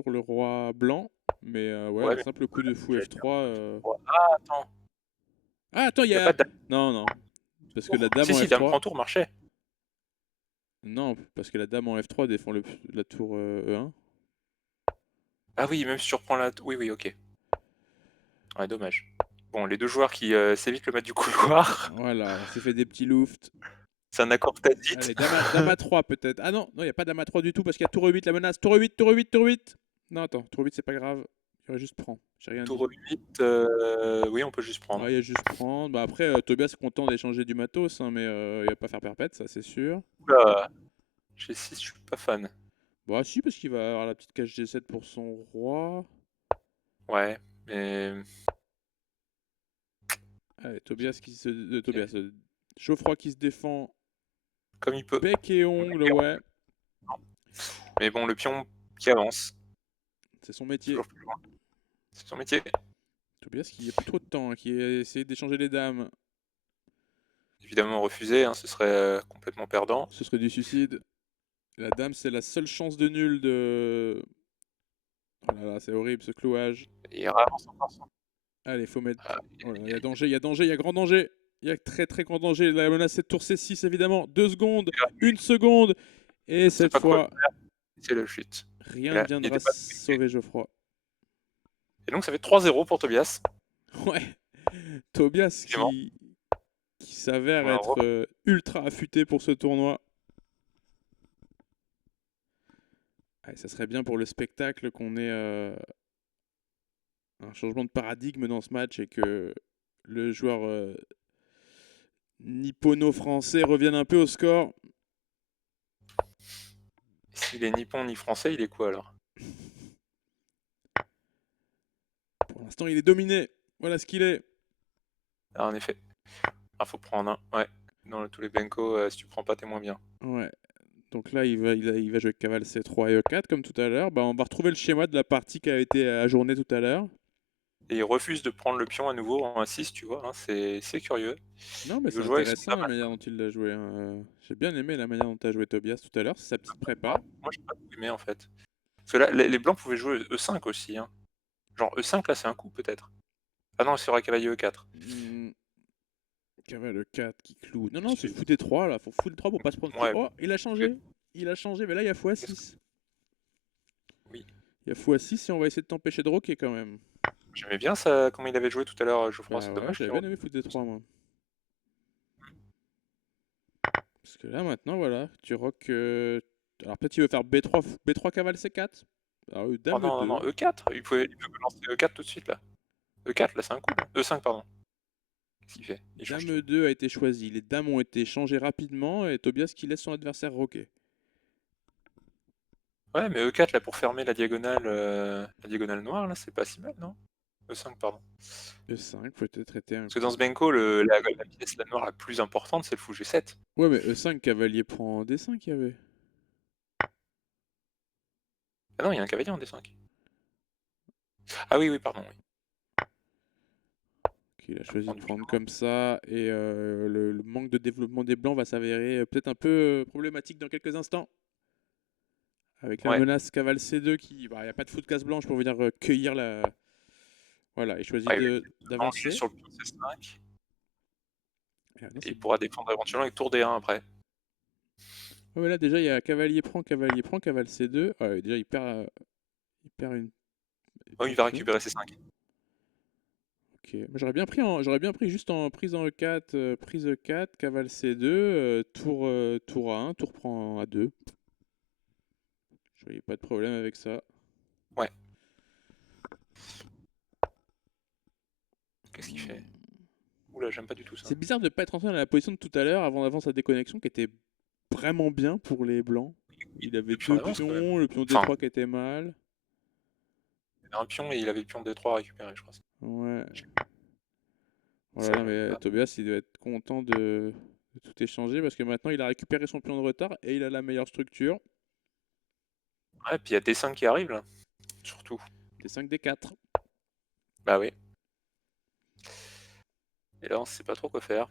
roi blanc. Mais ouais, Ouais, un mais simple coup de fou j'allais dire, F3. Ah, attends, Ah, attends, il y il n'y a a. pas de dame. Non, non. Parce que la dame Si, en si, dame F3. prend tour marchait. Non, parce que la dame en F3 défend la tour E1. Ah oui, même si tu reprends la. Oui, oui, ok. Ouais, dommage. Bon, les deux joueurs qui s'évitent le mettre du couloir, Voilà, on s'est fait des petits lofts. c'est un accord tacite. Allez, dame à 3 peut-être. Ah non, il n'y a pas dame à 3 du tout parce qu'il y a tour E8 la menace. Tour E8, tour E8, tour E8. Non, attends, tour E8 c'est pas grave. Il y aurait juste prend. J'ai rien dit. Tour 8, oui, on peut juste prendre. Ouais, il y a juste prendre. Bah après, Tobias est content d'échanger du matos, hein, mais il va pas faire perpète, ça c'est sûr. Oula, G6, je suis pas fan. Bah si, parce qu'il va avoir la petite cage G7 pour son roi. Ouais, mais. Allez, Geoffroy qui se défend. Comme il peut. Bec et ongle, ouais. Mais bon, le pion qui avance. C'est son métier. Toujours plus loin. C'est son métier. Tobias qui a plus trop de temps, hein, qui a essayé d'échanger les dames. Évidemment refusé, hein, ce serait complètement perdant. Ce serait du suicide. La dame, c'est la seule chance de nul de. Oh là là, c'est horrible ce clouage. Et il avance encore son. Allez, faut mettre. Ah, Oh là, il y a danger, il y a danger, il y a grand danger. Il y a très très grand danger. La menace c'est tour C6 évidemment. 2 secondes, 1 seconde. Et je sais cette pas quoi fois, faire. C'est le chute. Rien ne Là, il viendra était pas... sauver Geoffroy. Et donc ça fait 3-0 pour Tobias. Ouais, Tobias Effectivement. qui s'avère On a être ultra affûté pour ce tournoi. Ouais, ça serait bien pour le spectacle qu'on ait un changement de paradigme dans ce match et que le joueur nippono-français revienne un peu au score. S'il est ni pon ni français, il est quoi alors? Pour l'instant, il est dominé. Voilà ce qu'il est. Ah, en effet. Ah, faut prendre un. Ouais. Dans tous les Benko, si tu prends pas, t'es moins bien. Ouais. Donc là, il va jouer avec cavale C3 et E4 comme tout à l'heure. Bah, on va retrouver le schéma de la partie qui a été ajournée tout à l'heure. Et il refuse de prendre le pion à nouveau en 6, tu vois. Hein, c'est curieux. Non, mais Il veut c'est jouer avec son intéressant la cavale. manière dont il l'a joué, hein. J'ai bien aimé la manière dont tu as joué Tobias tout à l'heure. C'est sa petite prépa. Moi, j'ai pas tout aimé en fait. Parce que là, les blancs pouvaient jouer E5 aussi. Hein. Genre E5, là, c'est un coup peut-être. Ah non, c'est vrai cavalier E4. Hmm, cavale E4 qui cloue. Non, non, Parce c'est que- fou D3 là. Faut fou D3 pour pas se prendre pied. Ouais. Oh, il a changé. Il a changé, mais là, il y a Qu'est-ce que- x6. Oui. Il y a x6 et on va essayer de t'empêcher de roquer quand même. J'aimais bien ça, comment il avait joué tout à l'heure, Geoffroy. Bah C'est ouais, dommage j'avais qu'il bien aimé fou D3 moi. Parce que là, maintenant, voilà, tu rock. Alors peut-être il veut faire B3, B3 cavale C4. Alors, Oh dame non, non, non, E2. E4. Il peut lancer E4 tout de suite là. E4, là, c'est un coup. E5, pardon. Qu'est-ce qu'il fait? Il change Dame tout. E2 a été choisi. Les dames ont été changées rapidement et Tobias qui laisse son adversaire rocker. Ouais, mais E4 là pour fermer la diagonale noire là, c'est pas si mal, non? E5, pardon. E5 peut-être était un Parce que dans coup. ce Benko, la pièce la noire la plus importante, c'est le fou G7. Ouais, mais E5 cavalier prend D5 il y avait. Ah non, il y a un cavalier en D5. Ah oui, oui, pardon. Oui. Qu'il a choisi de Du prendre pion. comme ça. Et le manque de développement des blancs va s'avérer peut-être un peu problématique dans quelques instants. Avec la Ouais. menace cavale C2 qui. Bah, il n'y a pas de fou de case blanche pour venir cueillir la. Voilà, il choisit Ouais, il va essayer de manger d'avancer. sur le pion C5 Et maintenant, et c'est. il pourra défendre éventuellement avec tour D1 après. Ouais, mais là, déjà, il y a cavalier prend, cavale C2. Ouais, déjà, il perd une. Oh, Un il va pion. récupérer C5. Ok. J'aurais bien pris juste en prise en E4, prise E4, cavale C2, tour A1, tour prend A2. Je voyais pas de problème avec ça. Ouais. Qu'est-ce qu'il fait? Oula, j'aime pas du tout ça. C'est bizarre de pas être entré dans la position de tout à l'heure avant sa déconnexion qui était vraiment bien pour les blancs. Il avait Le pion deux d'avance quand même. pions, le pion Enfin, D3 qui était mal. il avait un pion et il avait le pion D3 à récupérer, je crois. Ouais. Ça, Voilà, non, j'aime mais pas. Tobias, il doit être content de tout échanger parce que maintenant il a récupéré son pion de retard et il a la meilleure structure. Ouais, puis il y a D5 qui arrive là, surtout. D5, D4. Bah oui. Et là, on sait pas trop quoi faire.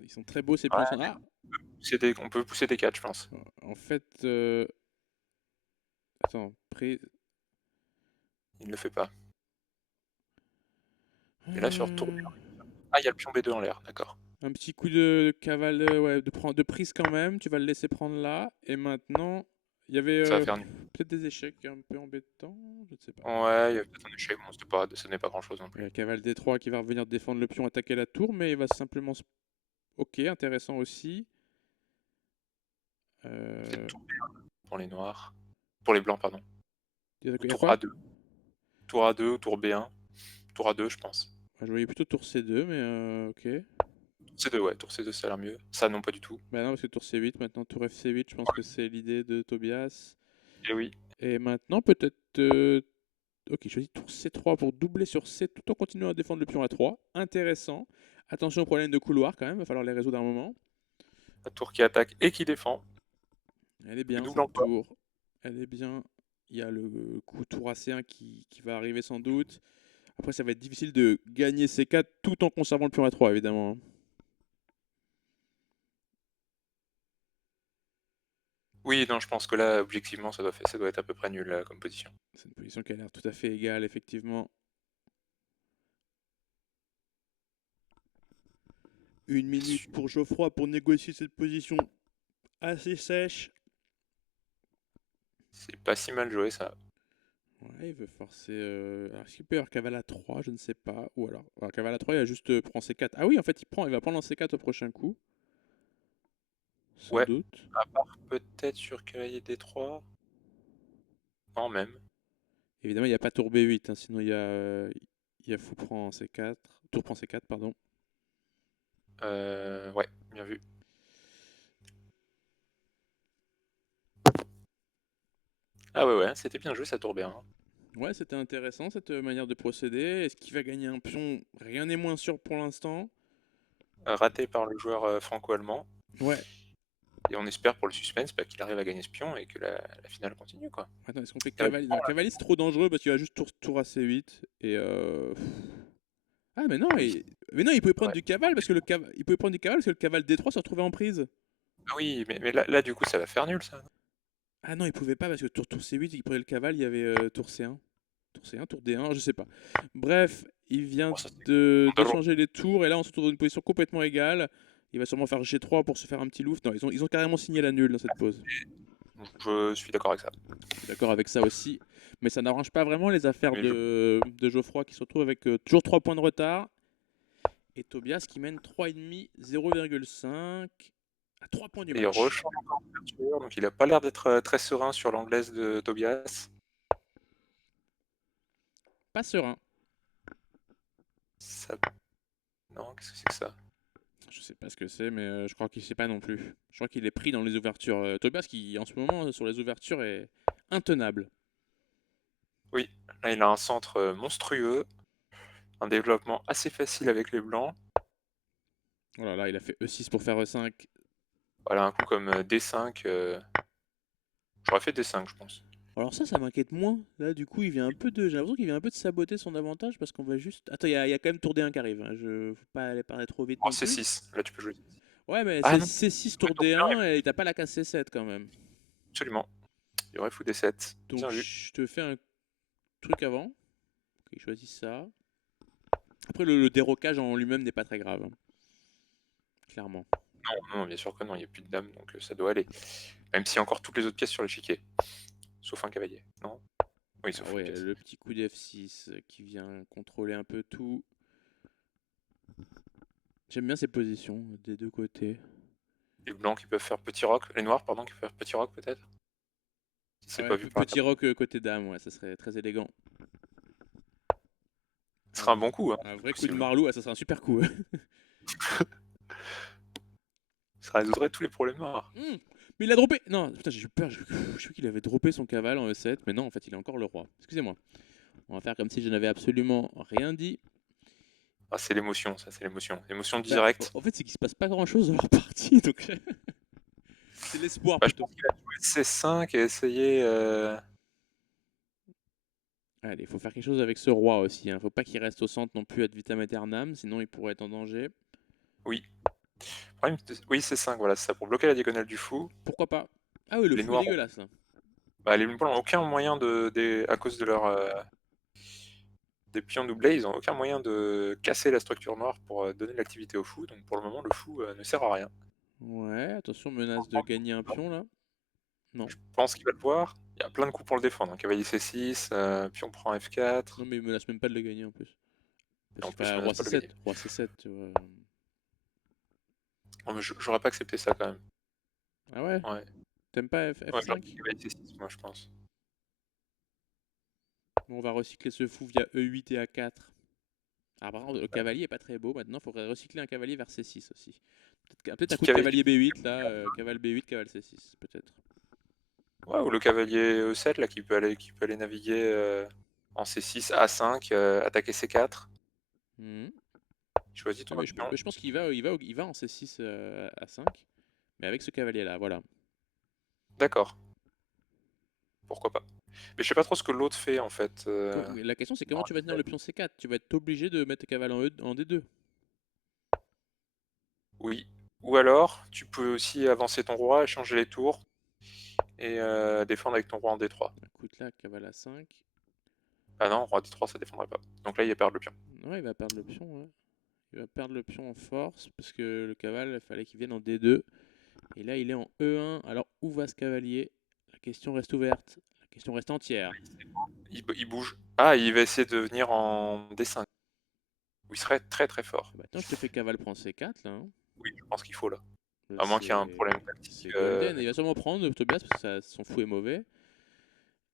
Ils sont très beaux ces pions. Ouais, Ah, on peut pousser D4, je pense. en fait, attends, prise. Il ne le fait pas. Et là, sur tour... Euh, Ah, il y a le pion B2 en l'air, d'accord. Un petit coup de cavale, ouais, de prise quand même. Tu vas le laisser prendre là. Et maintenant, il y avait Ça va faire nul. peut-être des échecs un peu embêtants. Je ne sais pas. Ouais, il y a peut-être un échec. Bon, ce n'est pas grand-chose non Il y plus. a cavale D3 qui va revenir défendre le pion, attaquer la tour, mais il va simplement. Ok, intéressant aussi. Peut-être Euh, tour B1 pour les noirs. Pour les blancs, pardon. Il Ou y a tour quoi? A2. Tour A2 ou tour B1. Tour A2, je pense. Je voyais plutôt tour C2, mais ok. Tour C2, ouais. Tour C2, ça a l'air mieux. Ça, non, pas du tout. Bah non, parce que tour C8, maintenant tour FC8, je pense que c'est l'idée de Tobias. Et oui. Et maintenant, peut-être. Ok, il choisit tour C3 pour doubler sur C tout en continuant à défendre le pion A3. Intéressant. Attention aux problèmes de couloir quand même, va falloir les résoudre à un moment. La tour qui attaque et qui défend. Elle est Du bien double cette emploi. tour. Elle est bien. Il y a le coup tour AC1 qui va arriver sans doute. Après, ça va être difficile de gagner C4 tout en conservant le pion A3, évidemment, hein. Oui, non, je pense que là, objectivement, ça doit être à peu près nul là, comme position. C'est une position qui a l'air tout à fait égale, effectivement. Une minute pour Geoffroy pour négocier cette position assez sèche. C'est pas si mal joué ça. Ouais, il veut forcer. Alors, est-ce qu'il peut y avoir cavale à 3? Je ne sais pas. Ou alors cavale à 3, il a juste prend C4. Ah oui, en fait, il va prendre en C4 au prochain coup. Sans Ouais, doute. à part peut-être sur cavalier D3. Non, même. Évidemment, il n'y a pas tour B8, hein, sinon il y a fou prend C4. Tour prend C4, pardon. Ouais, bien vu. Ah ouais, c'était bien joué, ça tourne bien, hein. Ouais, c'était intéressant cette manière de procéder. Est-ce qu'il va gagner un pion? Rien n'est moins sûr pour l'instant. Raté par le joueur franco-allemand. Ouais. Et on espère pour le suspense qu'il arrive à gagner ce pion et que la finale continue, quoi. Attends, est-ce qu'on fait Il cavalier? Non, cavalier c'est trop dangereux parce qu'il va juste tour à C8. Et Ah, mais non, Oui, mais non, il pouvait prendre ouais. du cavale parce que il pouvait prendre du cavale parce que le cavale D3 se retrouvait en prise. Ah oui, mais là, du coup, ça va faire nul, ça. Ah non, il pouvait pas parce que tour C8, il prenait le cavale, il y avait tour C1. Tour C1, tour D1, je sais pas. Bref, il vient Bon, ça, c'est de drôle. changer les tours et là on se retrouve dans une position complètement égale. Il va sûrement faire G3 pour se faire un petit louf. Non, ils ont carrément signé la nulle dans cette pause. Je suis d'accord avec ça. Je suis d'accord avec ça aussi. Mais ça n'arrange pas vraiment les affaires Mais de Geoffroy qui se retrouve avec toujours 3 points de retard. Et Tobias qui mène 3,5, 0,5 à 3 points du Et il match. rechange encore d'ouverture, donc il a pas l'air d'être très serein sur l'anglaise de Tobias. Pas serein. Ça... Non, qu'est-ce que c'est que ça? Je sais pas ce que c'est, mais je crois qu'il sait pas non plus. Je crois qu'il est pris dans les ouvertures. Tobias qui, en ce moment, sur les ouvertures, est intenable. Oui, là il a un centre monstrueux, un développement assez facile avec les blancs. Oh là là, il a fait E6 pour faire E5. Voilà, un coup comme D5. J'aurais fait D5, je pense. Alors ça m'inquiète moins. Là, du coup, j'ai l'impression qu'il vient un peu de saboter son avantage parce qu'on va juste. Attends, il y a quand même tour D1 qui arrive, hein. Faut pas aller parler trop vite Oh, non plus. C6, là tu peux jouer. Ouais, mais Ah c'est non, C6 ouais, tour tour D1, D1 et t'as pas la case C7 quand même. absolument. Il y aurait fou D7. Donc Bien vu. je te fais un truc avant. Ok, choisis ça. Après, le dérocage en lui-même n'est pas très grave, hein, clairement. Non, non, bien sûr que non, il n'y a plus de dame, donc ça doit aller. Même s'il y a encore toutes les autres pièces sur l'échiquier. Sauf un cavalier, non? Oui, Alors sauf une ouais, pièce. le petit coup d'F6 qui vient contrôler un peu tout. J'aime bien ces positions des deux côtés. Les blancs qui peuvent faire petit roc, les noirs, pardon, qui peuvent faire petit roc peut-être? Si c'est pas Ouais, vu par la petit table. roc côté dame, ouais, ça serait très élégant. Ce sera un bon coup, hein, Un c'est vrai coup de possible. marlou, ça serait un super coup. Ça résoudrait tous les problèmes noirs. Mais il a droppé. Non, putain, j'ai eu peur. Je crois qu'il avait droppé son cavale en E7, mais non, en fait, il est encore le roi. Excusez-moi. On va faire comme si je n'avais absolument rien dit. Ah, c'est l'émotion, ça, c'est l'émotion. L'émotion Bah, directe. en fait, c'est qu'il se passe pas grand-chose dans leur partie, donc c'est l'espoir Bah, je plutôt. pense qu'il a joué C5 et essayé. Allez, il faut faire quelque chose avec ce roi aussi, hein. Faut pas qu'il reste au centre non plus ad vitam aeternam, sinon il pourrait être en danger. Oui. Oui, C5, voilà, c'est ça, pour bloquer la diagonale du fou. Pourquoi pas? Ah oui, le Les fou est noirs, dégueulasse, là. bah, les blancs n'ont aucun moyen à cause de leur des pions doublés, ils n'ont aucun moyen de casser la structure noire pour donner de l'activité au fou. Donc pour le moment, le fou ne sert à rien. Ouais, attention, menace de gagner un pion là. Non. Je pense qu'il va le voir. Il y a plein de coups pour le défendre, hein. Cavalier C6, pion prend F4, Non, mais il menace même pas de le gagner en plus. et Parce en qu'il plus, fait il roi menace pas de le C7. gagner. Roi C7, tu vois. Non, mais j'aurais pas accepté ça quand même. Ah ouais? Ouais, T'aimes pas ouais, j'aurais dit F5? cavalier C6, moi, je pense. On va recycler ce fou via E8 et A4. Ah, par contre, le cavalier est pas très beau. Maintenant, il faudrait recycler un cavalier vers C6 aussi. Peut-être un Petit coup de cavalier. cavalier B8 là. Cavale B8, cavale C6, peut-être. Ouais, ou le cavalier E7 là, qui peut aller naviguer en C6, A5, attaquer C4. Mhm. Choisis Ouais, ton autre pion. je pense qu'il va en C6 à 5, mais avec ce cavalier-là, voilà. D'accord, pourquoi pas. Mais je sais pas trop ce que l'autre fait en fait. La question, c'est comment tu vas tenir le pion C4? Tu vas être obligé de mettre le cavale en D2. Oui. Ou alors, tu peux aussi avancer ton roi, échanger les tours et défendre avec ton roi en D3. Écoute là, cavale à 5. Ah non, roi D3, ça défendrait pas. Donc là, il y a perdre le pion. Ouais, il va perdre le pion. Ouais. Il va perdre le pion en force parce que le cavale, il fallait qu'il vienne en D2. Et là, il est en E1. Alors, où va ce cavalier? La question reste ouverte. Question reste entière. Il bouge. Ah, il va essayer de venir en D5. Où il serait très très fort. Bah, attends, je te fais cavale prend C4 là. Hein. Oui, je pense qu'il faut là. Là, À moins qu'il y ait un problème tactique. c'est golden. Et il va sûrement prendre Tobias parce que son fou est mauvais.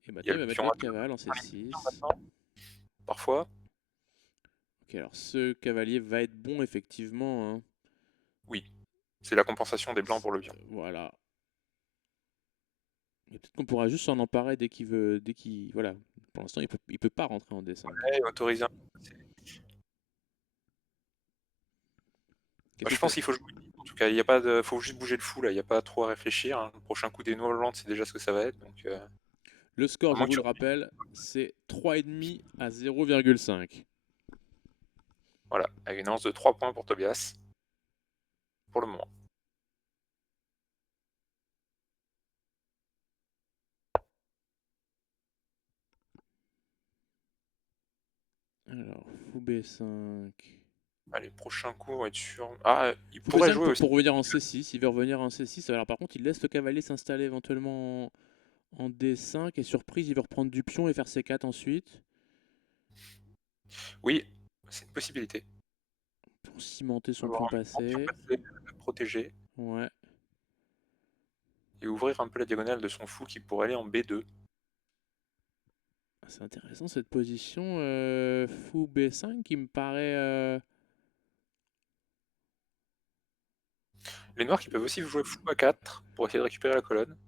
Et Il y maintenant a il le va mettre pion l'autre A2 cavale en contre les pions C6. maintenant, parfois. Ok, alors ce cavalier va être bon effectivement. Hein. Oui, c'est la compensation des blancs pour le pion. Voilà. Et peut-être qu'on pourra juste s'en emparer dès qu'il veut. Voilà. Pour l'instant, il peut pas rentrer en D5. Ouais, autoriser un... Qu'est-ce Je que pense qu'il faut jouer. En tout cas, il y a pas de... faut juste bouger le fou là, il n'y a pas trop à réfléchir. Hein. Le prochain coup des noix lentes, c'est déjà ce que ça va être. Donc, Le score, à je moins que vous tu... le rappelle, c'est 3,5 à 0,5. Voilà, avec une avance de 3 points pour Tobias. Pour le moment. Alors, fou B5. Allez, prochain coup, on va être sûr. Ah, il Fou pourrait B5 jouer aussi. pour revenir en C6. Il veut revenir en C6. Alors, par contre, il laisse le cavalier s'installer éventuellement en D5. Et surprise, il veut reprendre du pion et faire C4 ensuite. Oui, c'est une possibilité. Pour cimenter son Avoir pion un pion passé. passé, le protéger. Ouais. Et ouvrir un peu la diagonale de son fou qui pourrait aller en B2. C'est intéressant cette position. Fou B5 qui me paraît. Les noirs qui peuvent aussi jouer fou A4 pour essayer de récupérer la colonne.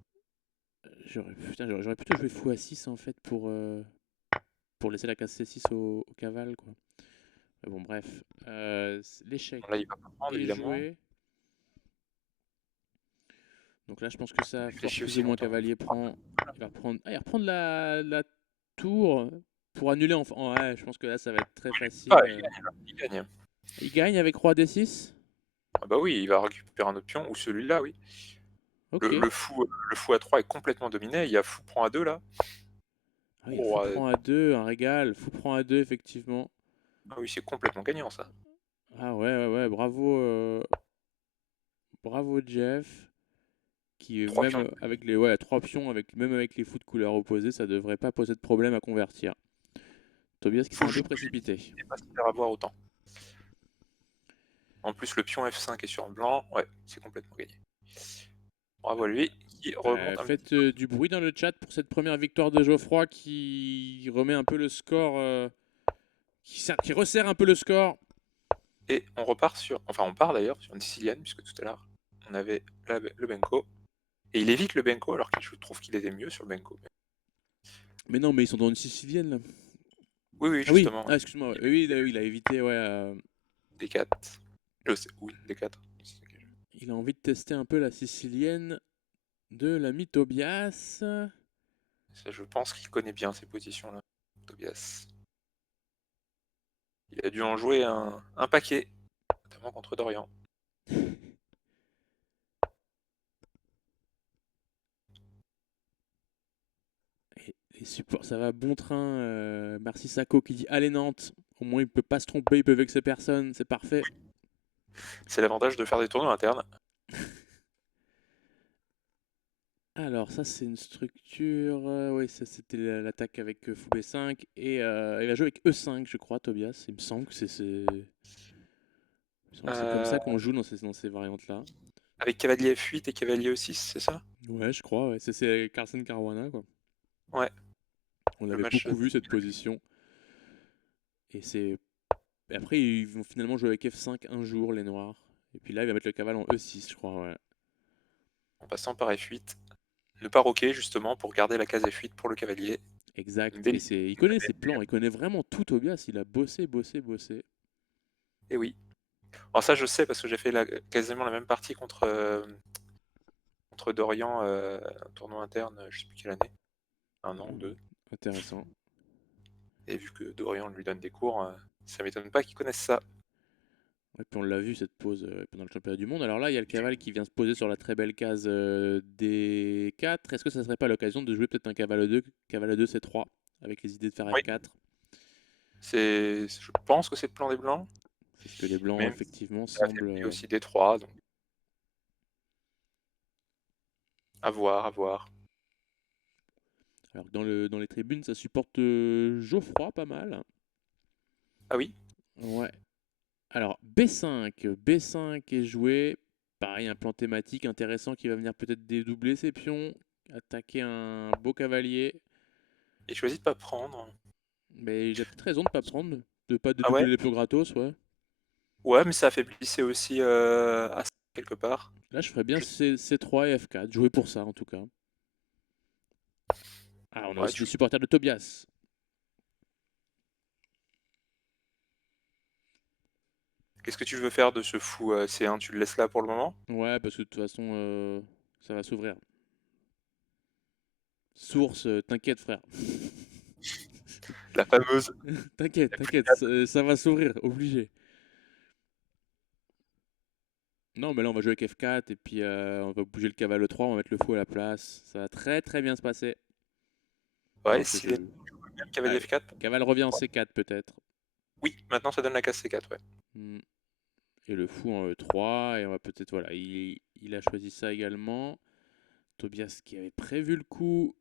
J'aurais plutôt joué fou A6 en fait pour laisser la case C6 au cavale quoi. Mais bon bref, l'échec Là, il va pas prendre, est évidemment. joué. Donc là je pense que ça Il force réfléchit plus aussi ou moins longtemps. cavalier prend. Il va reprendre la tour pour annuler ouais, je pense que là ça va être très facile. Ah, il gagne, là. Il gagne. Il gagne avec roi D6. Ah bah oui, il va récupérer un autre pion, ou celui-là, oui. Ok. Le fou A3 est complètement dominé, il y a fou prend A2 là. Ah, il y a fou Oh, prend A2, un régal. Fou prend A2 effectivement. ah oui, c'est complètement gagnant ça. Ah ouais, bravo Jeff. Qui 3 pions, même avec les ouais, 3 pions, même avec les fous de couleur opposée, ça devrait pas poser de problème à convertir. Tobias qui s'est faut un peu jouer, précipité. et pas se faire avoir autant. En plus, le pion F5 est sur blanc, ouais, c'est complètement gagné. Bravo à lui, qui remonte un petit Faites du bruit dans le chat pour cette première victoire de Geoffroy qui remet un peu le score, qui resserre un peu le score. Et on repart sur, enfin on part d'ailleurs sur une sicilienne, puisque tout à l'heure on avait le Benko. Et il évite le Benko alors que je trouve qu'il était mieux sur le Benko. Mais non, mais ils sont dans une sicilienne là. Oui, oui, Ah oui, justement. ah, excuse-moi. Oui, il a évité, ouais. D4. Je sais, oui, D4. Il a envie de tester un peu la sicilienne de l'ami Tobias. Ça, je pense qu'il connaît bien ces positions-là, Tobias. Il a dû en jouer un paquet, notamment contre Dorian. Les supports, ça va bon train. Merci Sako qui dit allez Nantes. Au moins il peut pas se tromper, il peut vexer personne, c'est parfait. C'est l'avantage de faire des tournois internes. Alors ça c'est une structure. Oui, ça c'était l'attaque avec fou B5 et il a joué avec E5 je crois Tobias. Il me semble que c'est comme ça qu'on joue dans ces variantes là. Avec cavalier F8 et cavalier E6, c'est ça? Ouais je crois. Ouais. C'est Carlsen Caruana quoi. Ouais, On le avait match. beaucoup vu cette position. Et après ils vont finalement jouer avec F5 un jour les noirs. Et puis là il va mettre le cavale en E6 je crois. Ouais. En passant par F8. Ne pas roquer justement pour garder la case F8 pour le cavalier. Une Exact. Et délicieuse. il connaît ses plans, il connaît vraiment tout Tobias. Il a bossé. Et oui. Alors ça je sais parce que j'ai fait quasiment la même partie contre Dorian, un tournoi interne, je sais plus quelle année, un an ou deux. Intéressant. Et vu que Dorian lui donne des cours, ça m'étonne pas qu'il connaisse ça. Et puis on l'a vu cette pause pendant le championnat du monde. Alors là, il y a le cavale qui vient se poser sur la très belle case D4. Est-ce que ça serait pas l'occasion de jouer peut-être un cavale 2 C3 avec les idées de faire Oui, F4? je pense que c'est le plan des blancs, C'est ce que les blancs mais effectivement ça semblent. affaiblit aussi D3, donc à voir, à voir. Alors que dans les tribunes, ça supporte Geoffroy pas mal. Ah oui? Ouais. Alors, B5 est joué. Pareil, un plan thématique intéressant qui va venir peut-être dédoubler ses pions, attaquer un beau cavalier. Il choisit de pas prendre. Mais il a peut-être raison de pas prendre, de pas Ah ouais? dédoubler les pions gratos, ouais. Ouais, mais ça affaiblissait aussi à quelque part. Là, je ferais bien Je- C3 et F4, jouer pour ça en tout cas. Ah, on a Ouais, aussi des supporters de Tobias. Qu'est-ce que tu veux faire de ce fou C1? Tu le laisses là pour le moment? Ouais, parce que de toute façon, ça va s'ouvrir. Source, t'inquiète, frère. La fameuse. T'inquiète, ça va s'ouvrir, obligé. Non, mais là, on va jouer avec F4 et puis on va bouger le cavale 3, on va mettre le fou à la place. Ça va très très bien se passer. Ouais, Alors que s'il est même cavalier Ah, F4. cavale revient en C4 peut-être. Oui, maintenant ça donne la case C4, ouais. Hmm. Et le fou en E3, et on va peut-être, voilà, il a choisi ça également. Tobias qui avait prévu le coup,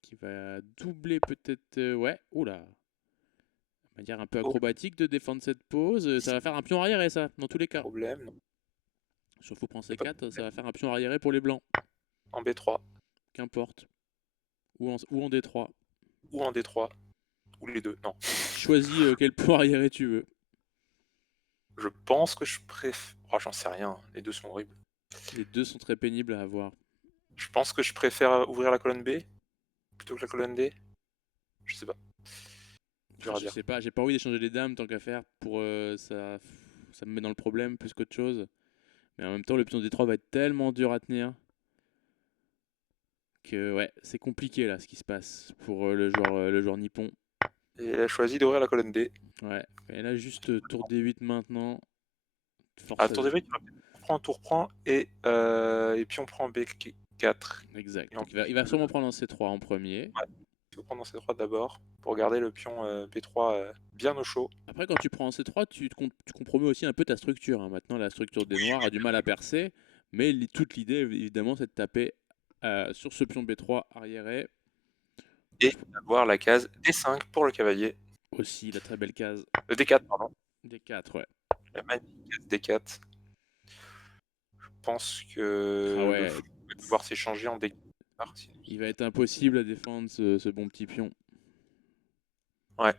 qui va doubler peut-être, ouais, oula. Manière un peu Oh, acrobatique de défendre cette pose. Ça c'est va faire un pion arriéré, ça, dans tous les cas. problème. Non, Sur fou prend y a pas de C4, ça problème. va faire un pion arriéré pour les blancs. En B3 Qu'importe. Ou en D3. ou en D3 ou les deux. Non. Choisis quel pion arriéré tu veux. Je pense que je préfère. Oh, j'en sais rien. Les deux sont horribles. Les deux sont très pénibles à avoir. Je pense que je préfère ouvrir la colonne B plutôt que la colonne D. Je sais pas. Dur à Je dire. sais pas, j'ai pas envie d'échanger les dames tant qu'à faire pour ça me met dans le problème plus qu'autre chose. Mais en même temps, le pion D3 va être tellement dur à tenir que ouais, c'est compliqué là ce qui se passe pour le joueur nippon. Et elle a choisi d'ouvrir la colonne D. Ouais, et là juste tour D8 maintenant. Ah, Force à... tour D8, tour prend et puis on prend B4. Exact. Et Donc il va sûrement prendre un C3 en premier. ouais, il faut prendre C3 d'abord pour garder le pion B3 bien au chaud. Après, quand tu prends un C3, tu compromets aussi un peu ta structure, hein. Maintenant, la structure des noirs a du mal à percer, mais toute l'idée, évidemment, c'est de taper sur ce pion B3 arriéré. Et avoir la case D5 pour le cavalier. Aussi, la très belle case D4, pardon. D4, ouais. La magnifique case D4. Je pense Ah que le ouais, fou va pouvoir s'échanger en D4. il va être impossible à défendre ce bon petit pion. Ouais.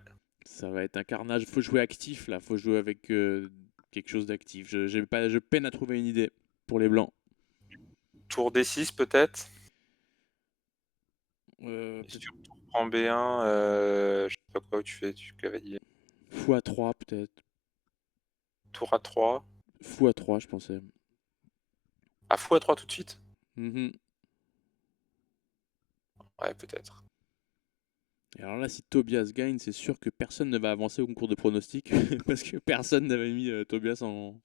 Ça va être un carnage. Faut jouer actif là, faut jouer avec quelque chose d'actif. Je peine à trouver une idée pour les blancs. Tour D6 peut-être. Et si Peut-être tu prends B1, je sais pas quoi tu fais, tu cavalier. fou à 3 peut-être. Tour A3. Fou à 3 je pensais. Ah, fou A3 tout de suite? Mhm. Ouais, peut-être. Et alors là, si Tobias gagne, c'est sûr que personne ne va avancer au concours de pronostics parce que personne n'avait mis Tobias en,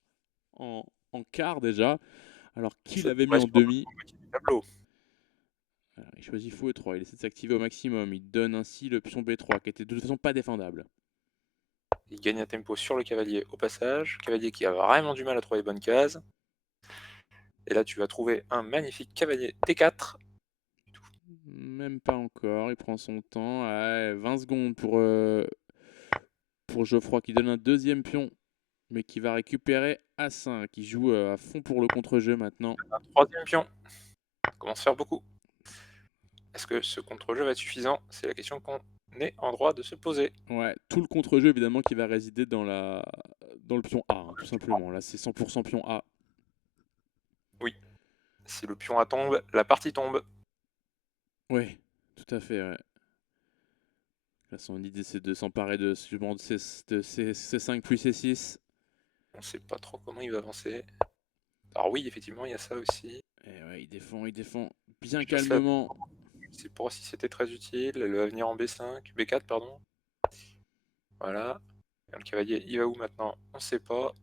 en quart déjà. Alors qui Ça l'avait mis devrait en se prendre demi? au moitié du tableau. Alors, il choisit fou E3, il essaie de s'activer au maximum. Il donne ainsi le pion B3 qui était de toute façon pas défendable. Il gagne un tempo sur le cavalier au passage. Cavalier qui a vraiment du mal à trouver les bonnes cases. Et là, tu vas trouver un magnifique cavalier D4. Même pas encore, il prend son temps. Ouais, 20 secondes pour Geoffroy qui donne un deuxième pion, mais qui va récupérer A5. Il joue à fond pour le contre-jeu maintenant. Un troisième pion. Ça commence à faire beaucoup. Est-ce que ce contre-jeu va être suffisant? C'est la question qu'on est en droit de se poser. Ouais, tout le contre-jeu évidemment qui va résider dans le pion A, hein, tout simplement. Là, c'est 100% pion A. Oui. Si le pion A tombe, la partie tombe. Ouais, tout à fait, ouais. Là, son idée, c'est de s'emparer de C5 puis C6. On ne sait pas trop comment il va avancer. Alors oui, effectivement, il y a ça aussi. Et ouais, il défend bien Je passe là. calmement. C'est pour si c'était très utile. Elle va venir en B5, B4, pardon. Voilà. Et le cavalier, il va où maintenant? On ne sait pas.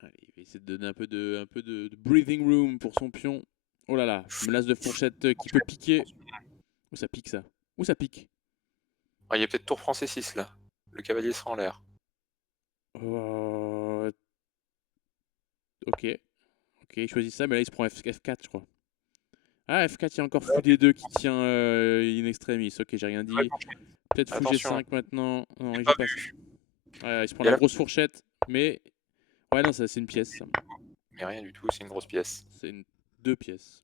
Allez, il va essayer de donner un peu de breathing room pour son pion. Oh là là, menace de fourchette qui peut piquer. Où ça pique ça? Où ça pique? Ah, il y a peut-être tour français 6 là. Le cavalier sera en l'air. Ok, ok, il choisit ça, mais là il se prend F4, je crois. Ah, F4, il y a encore fou des deux qui tient in extremis. Ok, j'ai rien Ouais, dit. Peut-être fou attention, G5 maintenant. Non, j'ai il pas joue pas ça. vu. Ouais, il se prend Il y a la là, grosse fourchette, mais. Ouais, non, ça, c'est une pièce, ça. mais rien du tout, c'est une grosse pièce. C'est une... deux pièces.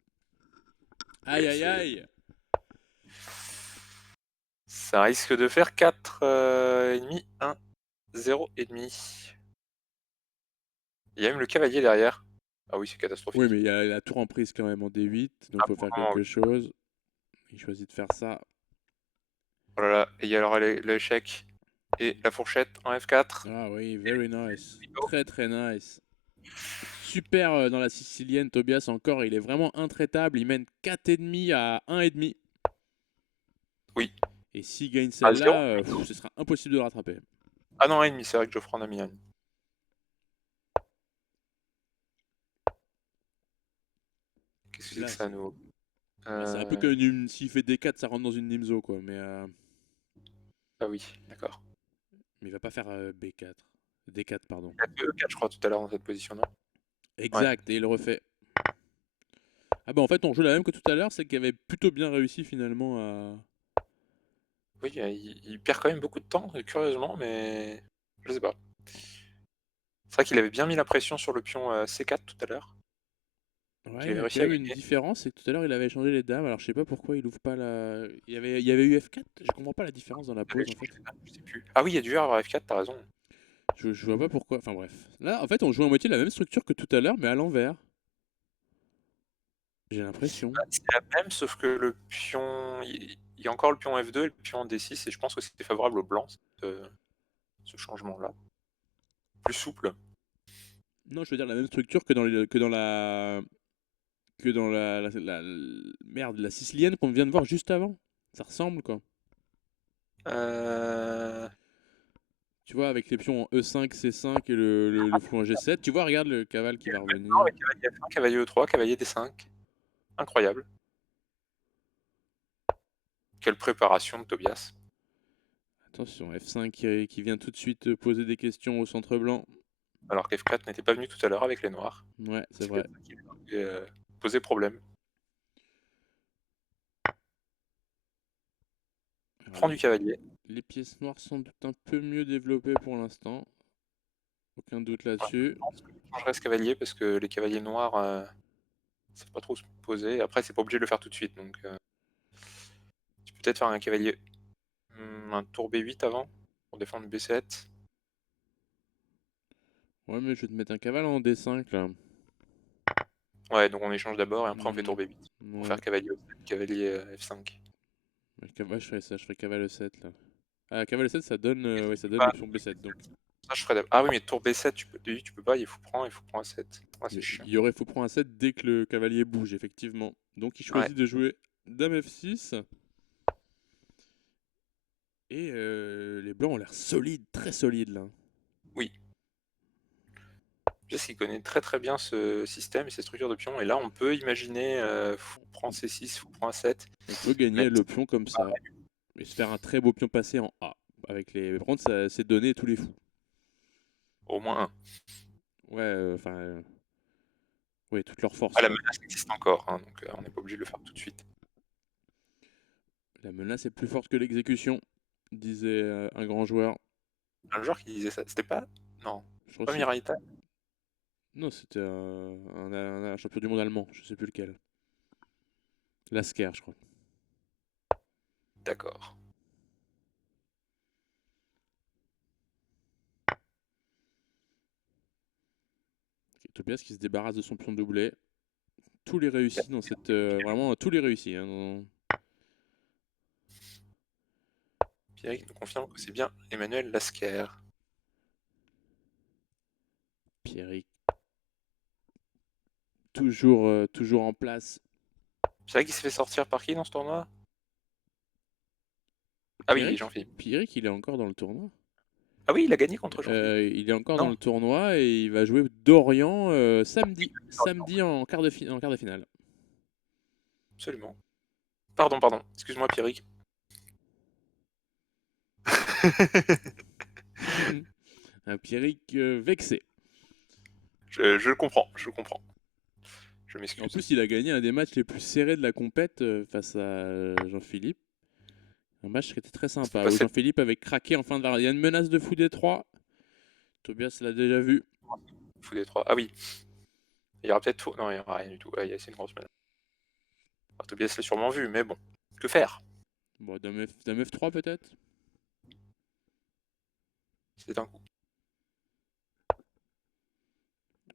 Oui, Aïe, aïe, c'est. aïe. Ça risque de faire 4 et demi, 1, 0 et demi. Il y a même le cavalier derrière. Ah oui, c'est Oui, catastrophique. mais il y a la tour en prise quand même en D8, donc Ah, faut pour faire le moment, oui. quelque chose. Il choisit de faire ça. Oh là là, et il y a alors l'échec et la fourchette en F4. Ah oui, Et very nice. le Très très nice. Super dans la sicilienne, Tobias encore, il est vraiment intraitable. Il mène 4,5 à 1,5. oui, Et s'il gagne à 0. celle-là, ce sera impossible de le rattraper. Ah non, 1,5, c'est vrai que Geoffroy en a mis un. Qu'est-ce que c'est que Là, ça, nous? bah, c'est un peu comme s'il fait D4, ça rentre dans une Nimzo, quoi. Ah oui, d'accord. Mais il va pas faire B4. D4, pardon. Il a fait E4, je crois, tout à l'heure dans cette position, non? Ouais. Exact, et il le refait. Ah bah en fait, on joue la même que tout à l'heure, c'est qu'il avait plutôt bien réussi finalement à... Oui, il perd quand même beaucoup de temps, curieusement, mais je sais pas. C'est vrai qu'il avait bien mis la pression sur le pion C4 tout à l'heure, qu'il Ouais, il y avait a quand réussi à même une gagner. différence, c'est que tout à l'heure il avait changé les dames, alors je sais pas pourquoi il ouvre pas la... Il y avait eu F4, je comprends pas la différence dans la Il avait pause en fait. changé de dame, je sais plus. Ah oui, il y a dû y avoir F4, t'as raison. Je vois pas pourquoi, enfin bref. Là, en fait, on joue à moitié la même structure que tout à l'heure, mais à l'envers. J'ai l'impression. Bah, c'est la même, sauf que le pion. Il y a encore le pion F2 et le pion D6, et je pense que c'était favorable au blanc, ce changement-là. Plus souple. Non, je veux dire la même structure que merde, la sicilienne qu'on vient de voir juste avant. Ça ressemble quoi. Euh... Tu vois, avec les pions en E5, C5 et le fou en G7, tu vois, regarde le cavale qui va Non, revenir. avec cavalier F1, cavalier E3, cavalier D5. Incroyable. Quelle préparation de Tobias. Attention, F5 qui vient tout de suite poser des questions au centre blanc. Alors qu'F4 n'était pas venu tout à l'heure avec les noirs. Ouais, c'est C'est vrai. peut-être ça qui lui a posé problème. Alors, Prend du cavalier. les pièces noires sont doute un peu mieux développées pour l'instant. Aucun doute Ouais, je là-dessus. pense que je changerais ce cavalier parce que les cavaliers noirs ne savent pas trop se poser. Après, c'est pas obligé de le faire tout de suite. Donc, tu peux peut-être faire un cavalier, un tour B8 avant pour défendre B7. Ouais, mais je vais te mettre un cavale en D5 là. Ouais, donc on échange d'abord et après on fait Hmm, tour B8 pour faire ouais. cavalier E7, cavalier F5. Ouais, je ferais ça, je ferais cavale E7 là. Ah, cavale E7, ça donne, ouais, ça donne Bah, l'option B7 donc. ça, je ferais d'abord. Ah oui, mais tour B7, tu peux pas, il faut prendre A7. Ouais, c'est Il chiant. y aurait fou prendre un 7 dès que le cavalier bouge, effectivement. Donc il Ouais. choisit de jouer Dame F6. Et les blancs ont l'air solides, très solides là. Oui. Parce qu'il connaît très très bien ce système et ces structures de pions. Et là, on peut imaginer fou prend C6, fou prend A7. On peut Mais gagner le pion comme ça. Et se faire un très beau pion passé en A. Avec les... Par contre, ça, c'est donné tous les fous. au moins un. Ouais, enfin... ouais, toute leur force Ah, la quoi. menace existe encore, hein, donc on n'est pas obligé de le faire tout de suite. La menace est plus forte que l'exécution, disait un grand joueur. Un joueur qui disait ça, c'était pas. Non, Je crois que pas c'est... Miraita. Non, c'était un champion du monde allemand, je sais plus lequel. Lasker, je crois. D'accord. Tobias qui se débarrasse de son pion doublé. Tous les réussis dans cette... vraiment, tous les réussis. Hein, Pierre nous confirme que c'est bien Emmanuel Lasker. Pierrick, toujours, toujours en place. C'est vrai qu'il s'est fait sortir par qui dans ce tournoi? Ah oui, Pierrick, Jean-Philippe. Pierrick, il est encore dans le tournoi. Ah oui, il a gagné contre Jean-Philippe. Il est encore dans Non, le tournoi et il va jouer Dorian oui, samedi. Samedi en en quart de finale. absolument. Pardon, excuse-moi Pierrick. Un Pierrick vexé. Je le comprends, je le comprends. Je En m'excuse. plus, il a gagné un des matchs les plus serrés de la compète face à Jean-Philippe. Un match qui était très sympa, Bah, où c'est Jean-Philippe avait craqué en fin de la... Il y a une menace de fou des 3. Tobias l'a déjà vu. fou des 3. Ah oui. Il y aura peut-être tout. Non, il n'y aura rien du tout. Ouais, c'est une grosse menace. Alors, Tobias l'a sûrement vu, mais bon. Que faire? Bon, dame F3 peut-être. C'est un coup.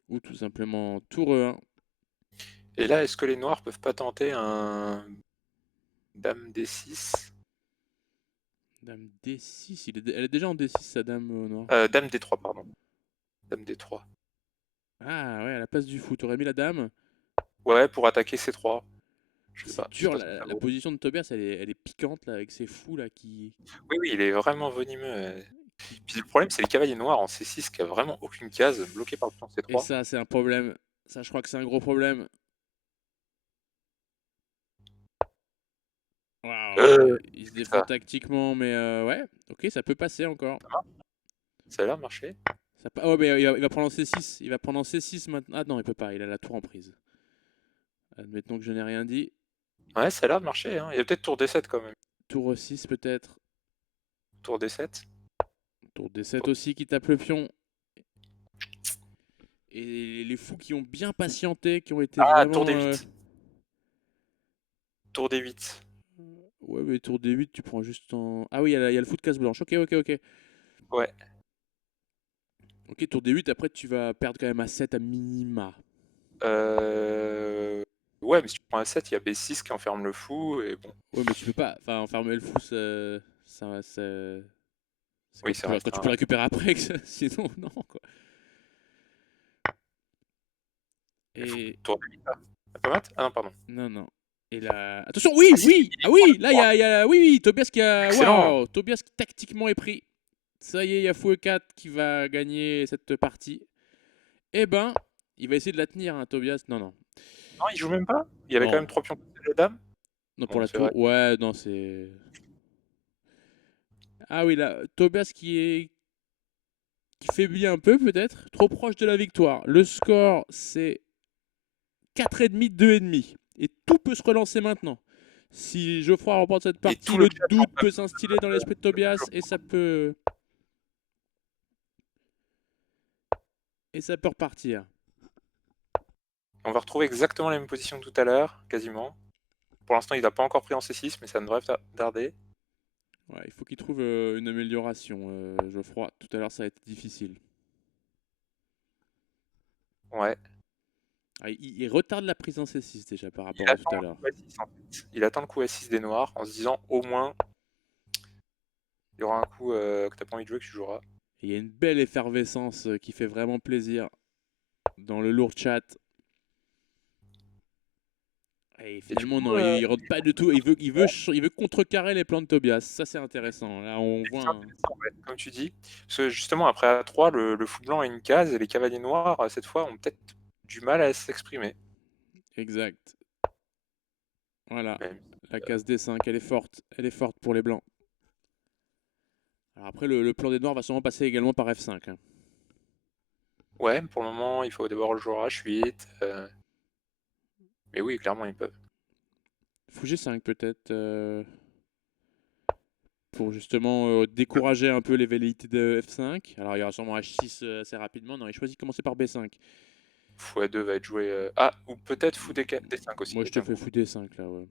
Ou tout simplement tour E1. Et là, est-ce que les noirs peuvent pas tenter un dame D6? Dame D6. Elle est déjà en D6 sa dame au noir. Dame D3, pardon. Dame D3. Ah ouais, à la place du fou, t'aurais mis la dame. Ouais, pour attaquer C3. Je sais C'est pas. Je sais dur, pas ce que ça la vaut. position de Tobias, elle est piquante là, avec ses fous là qui... Oui, oui, il est vraiment venimeux. qui- Puis le problème, c'est les cavaliers noirs en C6 qui a vraiment aucune case, bloqué par le pion Et C3. ça, c'est un problème. Ça, je crois que c'est un gros problème. Waouh, il se C'est défend ça. tactiquement, mais ouais, ok, ça peut passer encore. Ça a l'air de marcher. Oh, mais il va prendre en C6. Il va prendre en C6 maintenant. Ah non, il peut pas, il a la tour en prise. Admettons que je n'ai rien dit. Ouais, ça a l'air de marcher. Hein. Il y a peut-être tour D7 quand même. Tour E6 peut-être. Tour D7. Tour D7 aussi qui tape le pion. Et les fous qui ont bien patienté, qui ont été Ah, tour vraiment... D8. Tour D8. Ouais, mais tour D8, tu prends juste en... Ah oui, il y a le fou de case blanche. Ok, ok, ok. Ouais. Ok, tour D8, après tu vas perdre quand même à 7 à minima. Ouais, mais si tu prends un 7, il y a B6 qui enferme le fou, et bon. Ouais, mais tu peux pas. Enfin, enfermer le fou, c'est Oui, ça quand reste tu un... peux le récupérer après, sinon, non, quoi. Le fou. Et... Tour D8, là. Pas mat? Ah non, pardon. Non, non. Et là... Attention, oui, Ah si, oui! Ah oui, là, Oui, oui, Tobias qui a... excellent! Waouh! Tobias qui tactiquement est pris. Ça y est, il y a fou E4 qui va gagner cette partie. Eh ben, il va essayer de la tenir, hein, Tobias. Non, non. Non, il joue même pas? Il y avait quand Non. même 3 pions de la dame? Non, pour Bon, la c'est vrai. tour. Ouais, non, c'est... Ah oui, là, Tobias qui faiblit un peu, peut-être. Trop proche de la victoire. Le score, c'est 4,5, 2,5. Et tout peut se relancer maintenant. Si Geoffroy remporte cette Et partie, tout le le chat doute peut s'instiller dans l'esprit de Tobias et ça peut repartir. on va retrouver exactement la même position que tout à l'heure, quasiment. Pour l'instant, il n'a pas encore pris en C6, mais ça ne devrait pas tarder. Ouais, il faut qu'il trouve une amélioration, Geoffroy. Tout à l'heure, ça a été difficile. Ouais. Ah, il retarde la prise en C6 déjà par Il rapport à tout attend à le l'heure. coup A6 en fait. Il attend le coup A6 des noirs en se disant au moins il y aura un coup que t'as pas envie de jouer que tu joueras. Et il y a une belle effervescence qui fait vraiment plaisir dans le lourd chat. Et Et du finalement, coup, non, il rentre pas du tout. Il veut contrecarrer les plans de Tobias. Ça, c'est intéressant. Là, on voit c'est intéressant, ouais, comme tu dis. Parce que justement, après A3, le fou blanc a une case et les cavaliers noirs, cette fois, ont peut-être du mal à s'exprimer. Exact. Voilà. Même. La case D5, elle est forte. Elle est forte pour les blancs. Alors après, le plan des noirs va sûrement passer également par F5. Hein. Ouais, pour le moment, il faut d'abord le joueur H8. Mais oui, clairement, ils peuvent. Fou G5 peut-être. Pour justement décourager un peu les velléités de F5. Alors il y aura sûrement H6 assez rapidement. Non, il choisit de commencer par B5. Fou A2 va être joué. Ah, ou peut-être fou D5 aussi. Moi, je Avec te un fais coup. fou D5 là, ouais.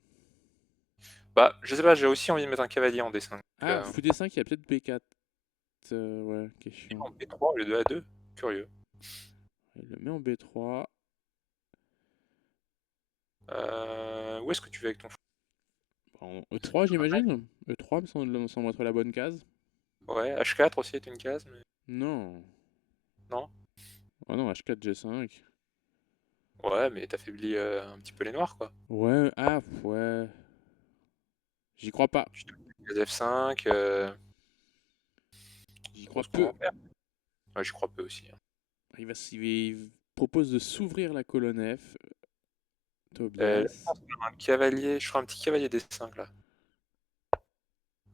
Bah, je sais pas, j'ai aussi envie de mettre un cavalier en D5. Ah, fou D5, il y a peut-être B4. Ouais, qui est chiant. En B3 au lieu de A2. Curieux. Il le met en B3. Où est-ce que tu vas avec ton fou? En E3, j'imagine. E3 me semble être la bonne case. Ouais, H4 aussi est une case, mais Non. non. Ah non, H4, G5. Ouais, mais t'affaiblis un petit peu les noirs, quoi. Ouais, ah, ouais. J'y crois pas. Tu te mets F5, J'y crois grosse peu. commentaire. Ouais, j'y crois peu aussi. Hein. Il propose de s'ouvrir la colonne F. Là, je Tobias. pense qu'on a un cavalier, je ferai un petit cavalier D5 là.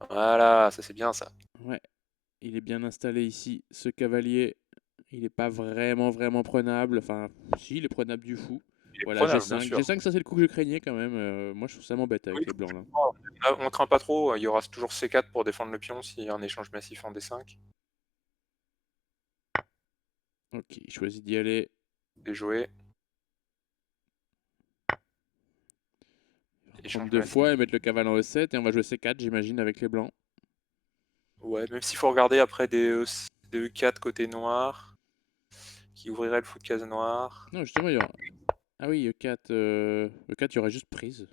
Voilà, ça c'est bien ça. Ouais, il est bien installé ici. Ce cavalier, il n'est pas vraiment prenable. Enfin, si, il est prenable du fou. Il est Voilà, prenable, bien G5. sûr. G5, ça c'est le coup que je craignais quand même. Moi, je trouve ça m'embête Oui, avec les blancs là. on craint pas trop, il y aura toujours C4 pour défendre le pion s'il y a un échange massif en D5. Ok, il choisit d'y aller. Et jouer. Prendre Échange deux massif. fois et mettre le cavale en E7 et on va jouer C4, j'imagine, avec les blancs. Ouais, même s'il faut regarder après des E4 côté noir, qui ouvrirait le fou de case noire. Non, justement, il y aura... Ah oui, E4, E4, il y aura juste prise.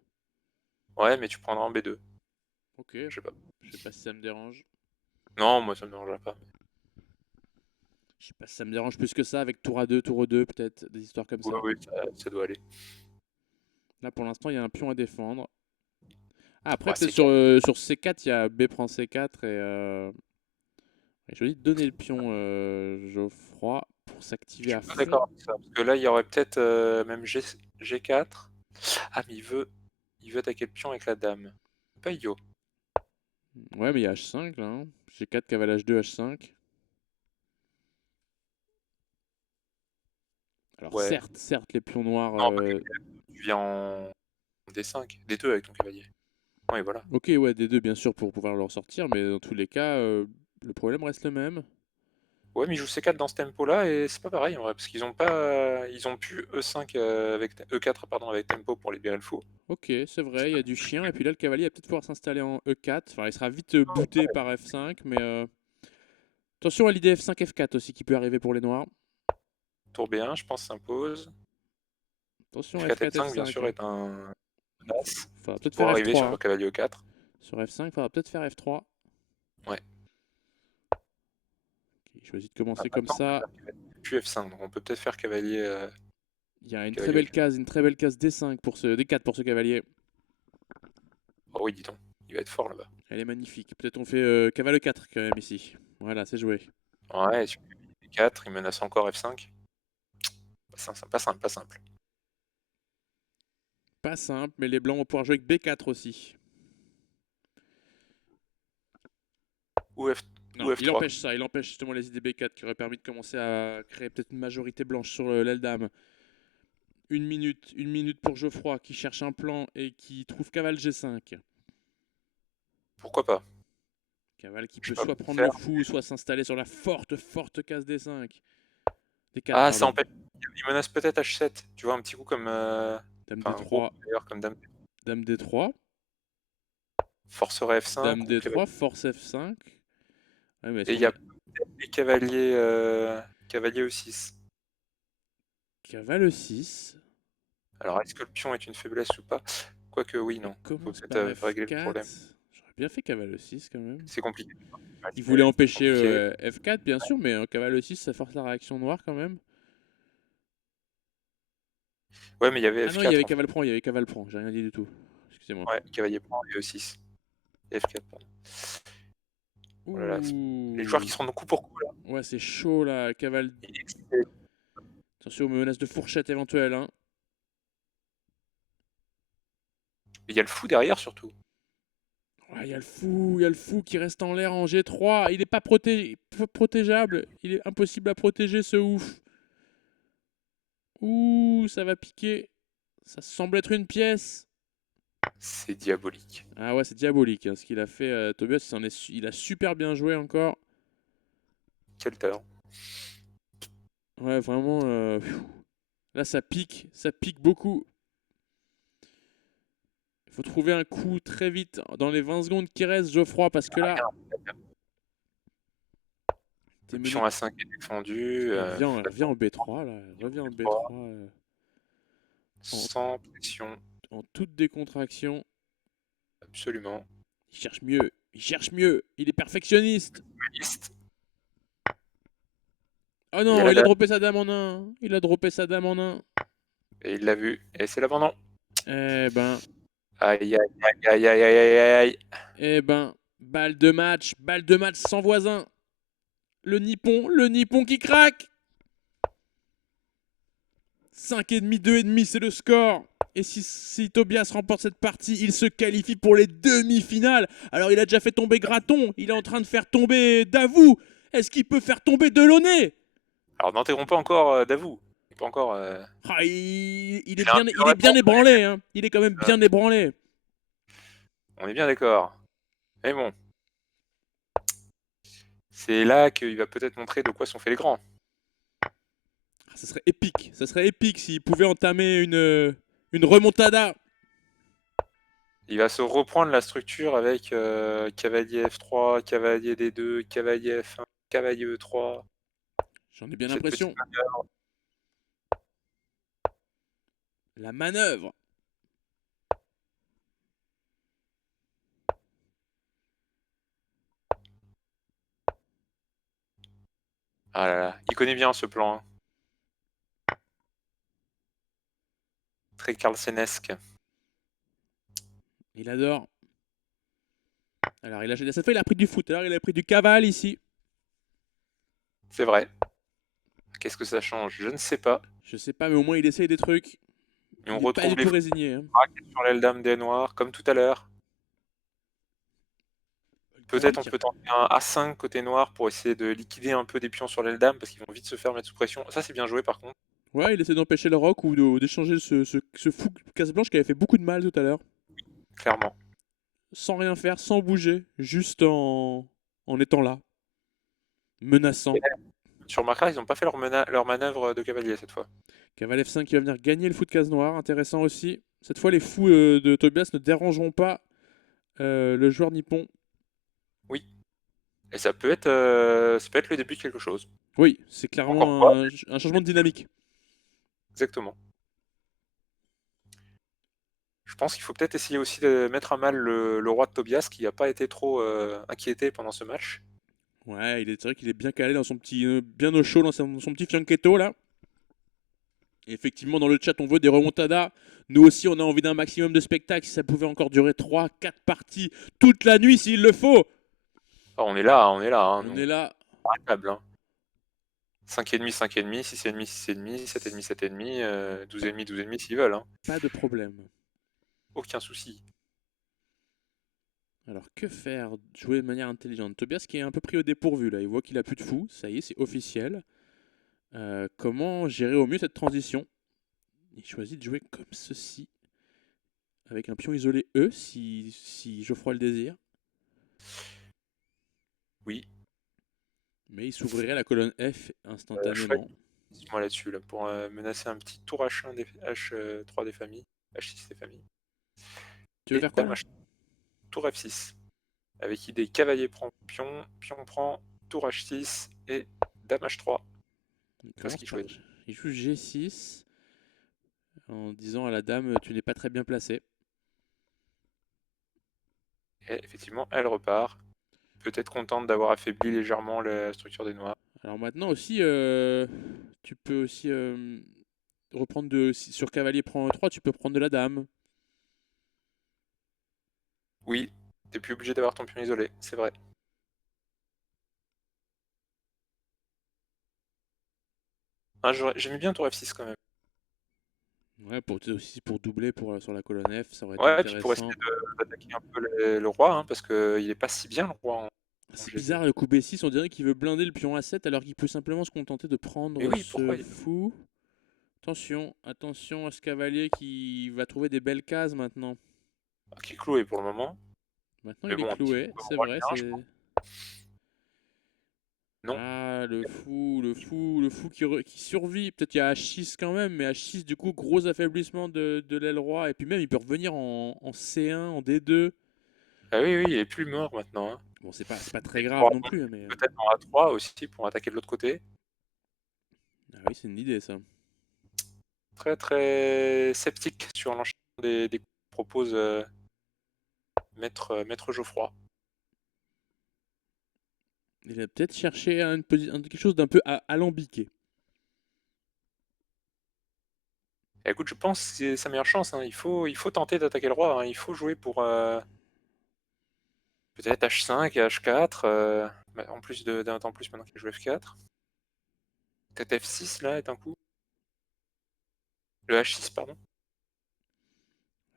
Ouais, mais tu prendras en B2. Ok, Je sais pas. je sais pas si ça me dérange. Non, moi ça me dérangerait pas. Je sais pas si ça me dérange plus que ça avec tour A2, tour E2, peut-être, des histoires comme Oui, ça. oui, ça doit aller. Là, pour l'instant, il y a un pion à défendre. Ah, après, Ouais, peut-être c'est sur C4, il y a B prend C4 et je lui dis de donner le pion Geoffroy pour s'activer Je à suis pas fond. d'accord avec ça. Parce que là, il y aurait peut-être même G4. Ah, mais il veut attaquer le pion avec la dame. Pas idiot. Ouais, mais il y a H5 là. Hein. G4, cavale H2, H5. Alors Ouais. certes, les pions noirs... Non, parce que tu viens en D5. D2 avec ton cavalier. Oui, voilà. Ok, ouais, des deux bien sûr pour pouvoir leur sortir, mais dans tous les cas, le problème reste le même. Ouais, mais ils jouent C4 dans ce tempo-là et c'est pas pareil en vrai, parce qu'ils ont pas, ils ont pu E5 avec E4 pardon avec tempo pour libérer le fou. Ok, c'est vrai, il y a du chien, et puis là le cavalier va peut-être pouvoir s'installer en E4. Enfin, il sera vite booté par F5, mais attention à l'idée F5, F4 aussi qui peut arriver pour les noirs. Tour B1, je pense, s'impose. Attention F4 F4, F5 bien F5. sûr Hein. est un as Faudra peut-être pour faire arriver F3. sur le Hein. cavalier E4. Sur F5, faudra peut-être faire F3. Ouais. Ok, il choisit de commencer comme Maintenant, ça. puis F5, donc on peut peut-être faire cavalier. Il y a Cavalier une très belle case D5 pour D4 pour ce cavalier. Oh oui, dis donc, il va être fort là-bas. Elle est magnifique. Peut-être on fait cavale E4 quand même ici. Voilà, c'est joué. Ouais, sur E4, il menace encore F5. Pas simple, pas simple. Pas simple, mais les blancs vont pouvoir jouer avec B4 aussi. Ou, F... Non, ou il F3. empêche ça. Il empêche justement les idées B4 qui auraient permis de commencer à créer peut-être une majorité blanche sur l'aile dame. Une minute pour Geoffroy qui cherche un plan et qui trouve cavale G5. Pourquoi pas? Cavale qui Je peut sais pas soit quoi prendre le faire. fou, soit s'installer sur la forte case D5. D4, Ah, ça pardon. empêche. Il menace peut-être H7. Tu vois, un petit coup comme. Dame Enfin, un gros D3, coup d'ailleurs, comme dame. dame D3, Forcerait F5 dame ou cavalier. D3, force F5. Ouais, mais est-ce Et il qu'on y a a peut-être les cavaliers. Cavalier E6. cavale E6? Alors, est-ce que le pion est une faiblesse ou pas? Quoique, oui, Ça non. Faut commence peut-être par régler le F4. problème. J'aurais bien fait cavale E6 quand même. C'est compliqué. Ouais, Il voulait c'est empêcher compliqué. F4, bien sûr, mais cavale E6, ça force la réaction noire quand même. Ouais, mais il y avait Ah non, il y F4 avait en fait. cavale prend, j'ai rien dit du tout. Excusez-moi. Ouais, cavalier prend et E6. F4, pardon. Oh là là, les joueurs qui Ouh. seront de coup pour coup là. Ouais, c'est chaud là, cavale. Il est excité. Attention aux menaces de fourchette éventuelles. Hein. Il y a le fou derrière surtout. Il y a le fou qui reste en l'air en G3. Il n'est pas protégeable. Il est impossible à protéger ce ouf. Ouh, ça va piquer. Ça semble être une pièce. C'est diabolique. Ah ouais, c'est diabolique hein, ce qu'il a fait. Tobias, il a super bien joué encore. Quel talent. Ouais, vraiment. Là, ça pique beaucoup. Il faut trouver un coup très vite dans les 20 secondes qui restent, Geoffroy, parce que là. Le pion A5 est défendu. Reviens en B3, là. Reviens en B3. Sans pression. En toute décontraction. Absolument. Il cherche mieux. Il est perfectionniste. Liste. Oh non, il a droppé sa dame en 1. Et il l'a vu. Et c'est l'abandon. Eh ben. Aïe, aïe, aïe, aïe, aïe, aïe, aïe, aïe. Eh ben. Balle de match sans voisin. Le Nippon qui craque. 5,5, 2,5, c'est le score. Et si Tobias remporte cette partie, il se qualifie pour les demi-finales. Alors il a déjà fait tomber Graton, il est en train de faire tomber Davout. Est-ce qu'il peut faire tomber Delaunay? Alors n'interromps pas encore Davout. pas encore. Ah, il est Il a un bien, pied il dans est la bien tente. ébranlé, hein. Il est quand même bien ébranlé. On est bien d'accord. Mais bon, c'est là qu'il va peut-être montrer de quoi sont faits les grands. Ah, ça serait épique. Ça serait épique s'il pouvait entamer une remontada. Il va se reprendre la structure avec cavalier F3, cavalier D2, cavalier F1, cavalier E3. J'en ai bien Cette petite l'impression. manœuvre. La manœuvre. Ah là là, il connaît bien ce plan. Hein. Très Carlsenesque. Il adore. Alors, cette fois, il a pris du foot. Alors, il a pris du cavale ici. C'est vrai. Qu'est-ce que ça change? Je ne sais pas. Je sais pas, mais au moins, il essaye des trucs. Et on Il est pas retrouve du les tout fous résigné. Hein. sur l'aile dame des noirs, comme tout à l'heure. Peut-être on peut tenter un A5 côté noir pour essayer de liquider un peu des pions sur l'aile dame parce qu'ils vont vite se faire mettre sous pression. Ça, c'est bien joué par contre. Ouais, il essaie d'empêcher le rock ou d'échanger ce fou casse-blanche qui avait fait beaucoup de mal tout à l'heure. Clairement. Sans rien faire, sans bouger, juste en étant là. Menaçant. Et sur Macra, ils n'ont pas fait leur manœuvre de cavalier cette fois. Cavale F5 qui va venir gagner le fou de case noire. Intéressant aussi. Cette fois, les fous de Tobias ne dérangeront pas le joueur nippon. Oui. Et ça peut être le début de quelque chose. Oui, c'est Encore clairement pas. un changement de dynamique. Exactement. Je pense qu'il faut peut-être essayer aussi de mettre à mal le roi de Tobias qui n'a pas été trop inquiété pendant ce match. Ouais, c'est vrai qu'il est bien calé dans son petit, bien au chaud dans son petit fianchetto là. Et effectivement, dans le chat, on veut des remontadas. Nous aussi, on a envie d'un maximum de spectacles. Si ça pouvait encore durer 3-4 parties toute la nuit, s'il le faut. Ah, on est là. Hein, On nous. est là. Arrêtable. Hein. 5,5, 5,5, 6,5, 6,5, 7,5, 7,5, 12,5, 12,5 s'ils veulent. Hein. Pas de problème. Aucun souci. Alors, que faire? Jouer de manière intelligente. Tobias qui est un peu pris au dépourvu là. Il voit qu'il a plus de fous. Ça y est, c'est officiel. Comment gérer au mieux cette transition? Il choisit de jouer comme ceci. Avec un pion isolé E, si Geoffroy le désire. Oui. Mais il s'ouvrirait la colonne F Chouette. instantanément. Moi là-dessus, là, pour menacer un petit tour H1 H3 des familles. H6 des familles. Tu veux Et faire quoi dame là? H... tour F6. Avec idée cavalier prend pion, pion prend, tour H6 et dame H3. C'est ce qu'il choisit. Il joue G6 en disant à la dame tu n'es pas très bien placé. Et effectivement, elle repart. Peut-être contente d'avoir affaibli légèrement la structure des noirs. Alors maintenant aussi, tu peux aussi reprendre sur cavalier prend E3, tu peux prendre de la dame. Oui, t'es plus obligé d'avoir ton pion isolé, c'est vrai. Ah, j'aimais bien tour F6 quand même. Ouais, aussi pour doubler sur la colonne F, ça aurait été Ouais, puis pour essayer intéressant. d'attaquer un peu le roi, hein, parce qu'il est pas si bien le roi en C'est G2. bizarre le coup B6, on dirait qu'il veut blinder le pion A7 alors qu'il peut simplement se contenter de prendre Mais oui, ce pourquoi fou. Attention, attention à ce cavalier qui va trouver des belles cases maintenant. qui est cloué pour le moment. Maintenant Mais il est bon, un petit cloué, coup c'est roi vrai. bien, je pense. Non. Ah, le fou qui survit. Peut-être qu'il y a H6 quand même, mais H6, du coup, gros affaiblissement de l'aile roi. Et puis même, il peut revenir en C1, en D2. Ah oui, oui, il est plus mort maintenant. Hein. Bon, c'est pas Et très il grave pourra non plus, monter mais. peut-être en A3 aussi pour attaquer de l'autre côté. Ah oui, c'est une idée, ça. Très très sceptique sur l'enchaînement des coups que propose Maître Geoffroy. Il a peut-être cherché quelque chose d'un peu alambiqué. Et écoute, je pense que c'est sa meilleure chance. Hein. Il faut tenter d'attaquer le roi. Hein. Il faut jouer pour peut-être H5 et H4. En plus d'un temps plus maintenant qu'il joue F4. Peut-être F6 là est un coup. Le H6, pardon.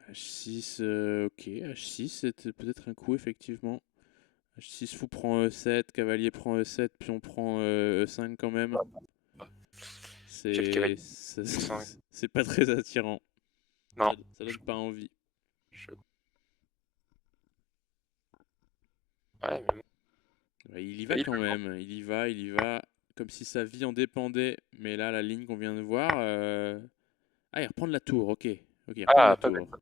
H6, ok. H6, c'est peut-être un coup, effectivement. H6, fou prend E7, cavalier prend E7, puis on prend E5 quand même. J'ai le cavalier. C'est pas très attirant. Non. Ça donne pas envie. Ouais, mais bon. Ouais, il y va quand même. Il y va. Comme si sa vie en dépendait. Mais là, la ligne qu'on vient de voir. Ah, il reprend de la tour. Ok. Il reprend de la tour.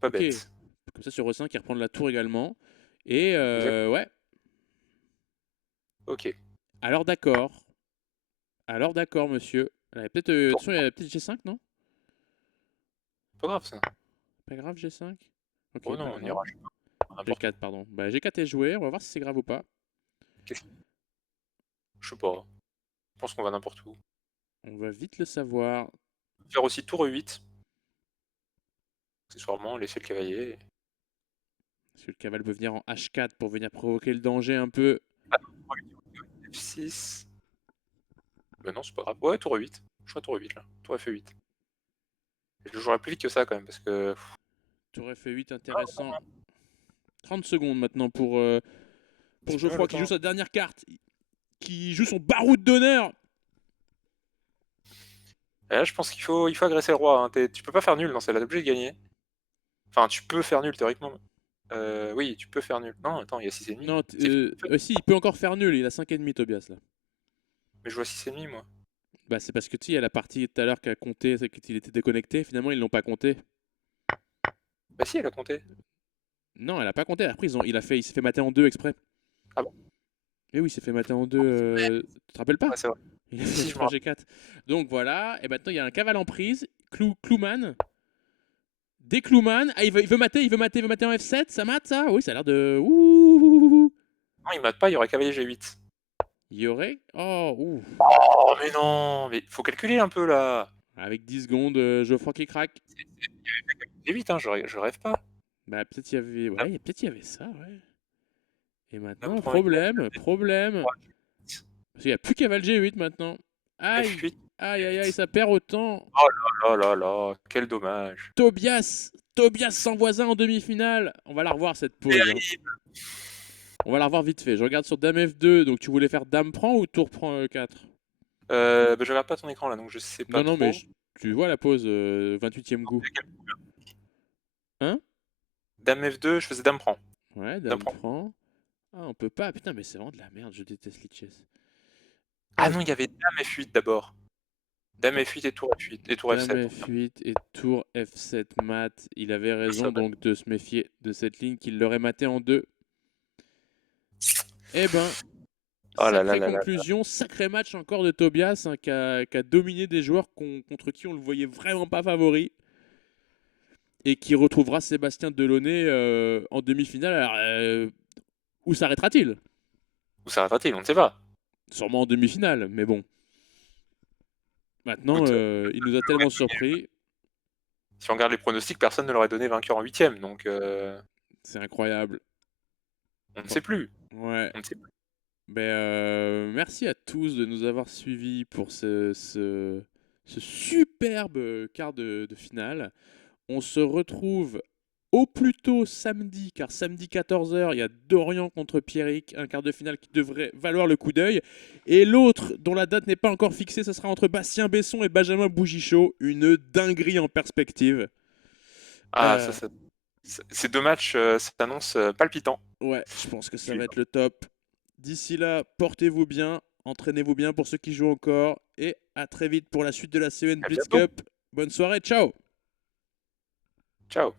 Pas bête. Comme ça, sur E5, il reprend de la tour également. Et ouais. Ok. Alors d'accord, monsieur. De toute façon, il y a peut-être G5, non? Pas grave ça. Pas grave, G5? Ok, Oh non, pas on ira. G4, pardon. Bah, G4 est joué, on va voir si c'est grave ou pas. Je sais pas. Je pense qu'on va n'importe où. On va vite le savoir. Faire aussi tour E8. Accessoirement, laisser le cavalier. Parce que le cavale peut venir en H4 pour venir provoquer le danger un peu. F6. Ben non, c'est pas grave. Ouais, tour E8. Je vois tour E8 là. Tour F8. Je jouerai plus vite que ça quand même parce que. Tour F8, intéressant. 30 secondes maintenant pour Geoffroy qui joue sa dernière carte. Qui joue son baroud d'honneur. Et là, je pense qu'il faut agresser le roi. Hein. Tu peux pas faire nul dans celle-là, t'es obligé de gagner. Enfin, tu peux faire nul théoriquement. Oui, tu peux faire nul. Non, attends, il y a 6,5. Non, si, il peut encore faire nul. Il a 5,5 Tobias là. Mais je vois 6,5 moi. Bah, c'est parce que tu sais, il y a la partie tout à l'heure qui a compté, c'est qu'il était déconnecté. Finalement, ils l'ont pas compté. Bah si, elle a compté. Non, elle a pas compté. Après, il s'est fait mater en deux exprès. Ah bon? Eh oui, il s'est fait mater en deux. Tu te rappelles pas? Ouais, c'est vrai. Il a fait 3 G4. Donc voilà. Et maintenant, il y a un cavale en prise. Clouman. Des Clouman. Ah, il veut mater en F7. Ça mate, ça? Oui, ça a l'air de. Ouh. Non, il mate pas, il y aurait cavalier G8. Il y aurait. Oh, ouh. Oh, mais non! Mais faut calculer un peu là! Avec 10 secondes, Geoffroy qui craque. G8, hein, je rêve pas. Bah, peut-être il y avait. Ouais, peut-être il y avait ça, ouais. Et maintenant, Dame problème. Ouais. Parce qu'il n'y a plus cavale G8 maintenant. Aïe, F8. aïe, ça perd autant. Oh là là, quel dommage. Tobias sans voisin en demi-finale. On va la revoir cette pause. Hein. On va la revoir vite fait. Je regarde sur Dame F2. Donc tu voulais faire Dame prend ou Tour prend E4? Bah, je regarde pas ton écran là, donc je sais pas trop. Non, mais tu vois la pause 28e goût. Hein? Dame F2, je faisais Dame prend. Ouais, Dame prend. Ah, on peut pas. Putain, mais c'est vraiment de la merde. Je déteste Lichess. Ah non, il y avait Dame F8 d'abord. Dame F8 et Tour F8 et Tour F7. Dame F8 et Tour F7 mat. Il avait raison donc de se méfier de cette ligne qu'il l'aurait maté en deux. Eh ben, sacrée conclusion, sacré match encore de Tobias hein, qui a dominé des joueurs contre qui on le voyait vraiment pas favori et qui retrouvera Sébastien Delaunay en demi-finale. Alors, où s'arrêtera-t-il? Où s'arrêtera-t-il? On ne sait pas. Sûrement en demi-finale, mais bon. Maintenant, il nous a tellement surpris. Si on regarde les pronostics, personne ne l'aurait donné vainqueur en 8ème, donc... C'est incroyable. On ne sait plus. Ouais. On ne sait plus. Merci à tous de nous avoir suivis pour ce superbe quart de finale. On se retrouve au plus tôt samedi, car samedi 14h, il y a Dorian contre Pierrick, un quart de finale qui devrait valoir le coup d'œil. Et l'autre, dont la date n'est pas encore fixée, ce sera entre Bastien Besson et Benjamin Bougichaud. Une dinguerie en perspective. Ah, ces deux matchs s'annoncent palpitants. Ouais, je pense que ça va être le top. D'ici là, portez-vous bien, entraînez-vous bien pour ceux qui jouent encore, et à très vite pour la suite de la CEN Blitz Cup. Bonne soirée, ciao! Ciao!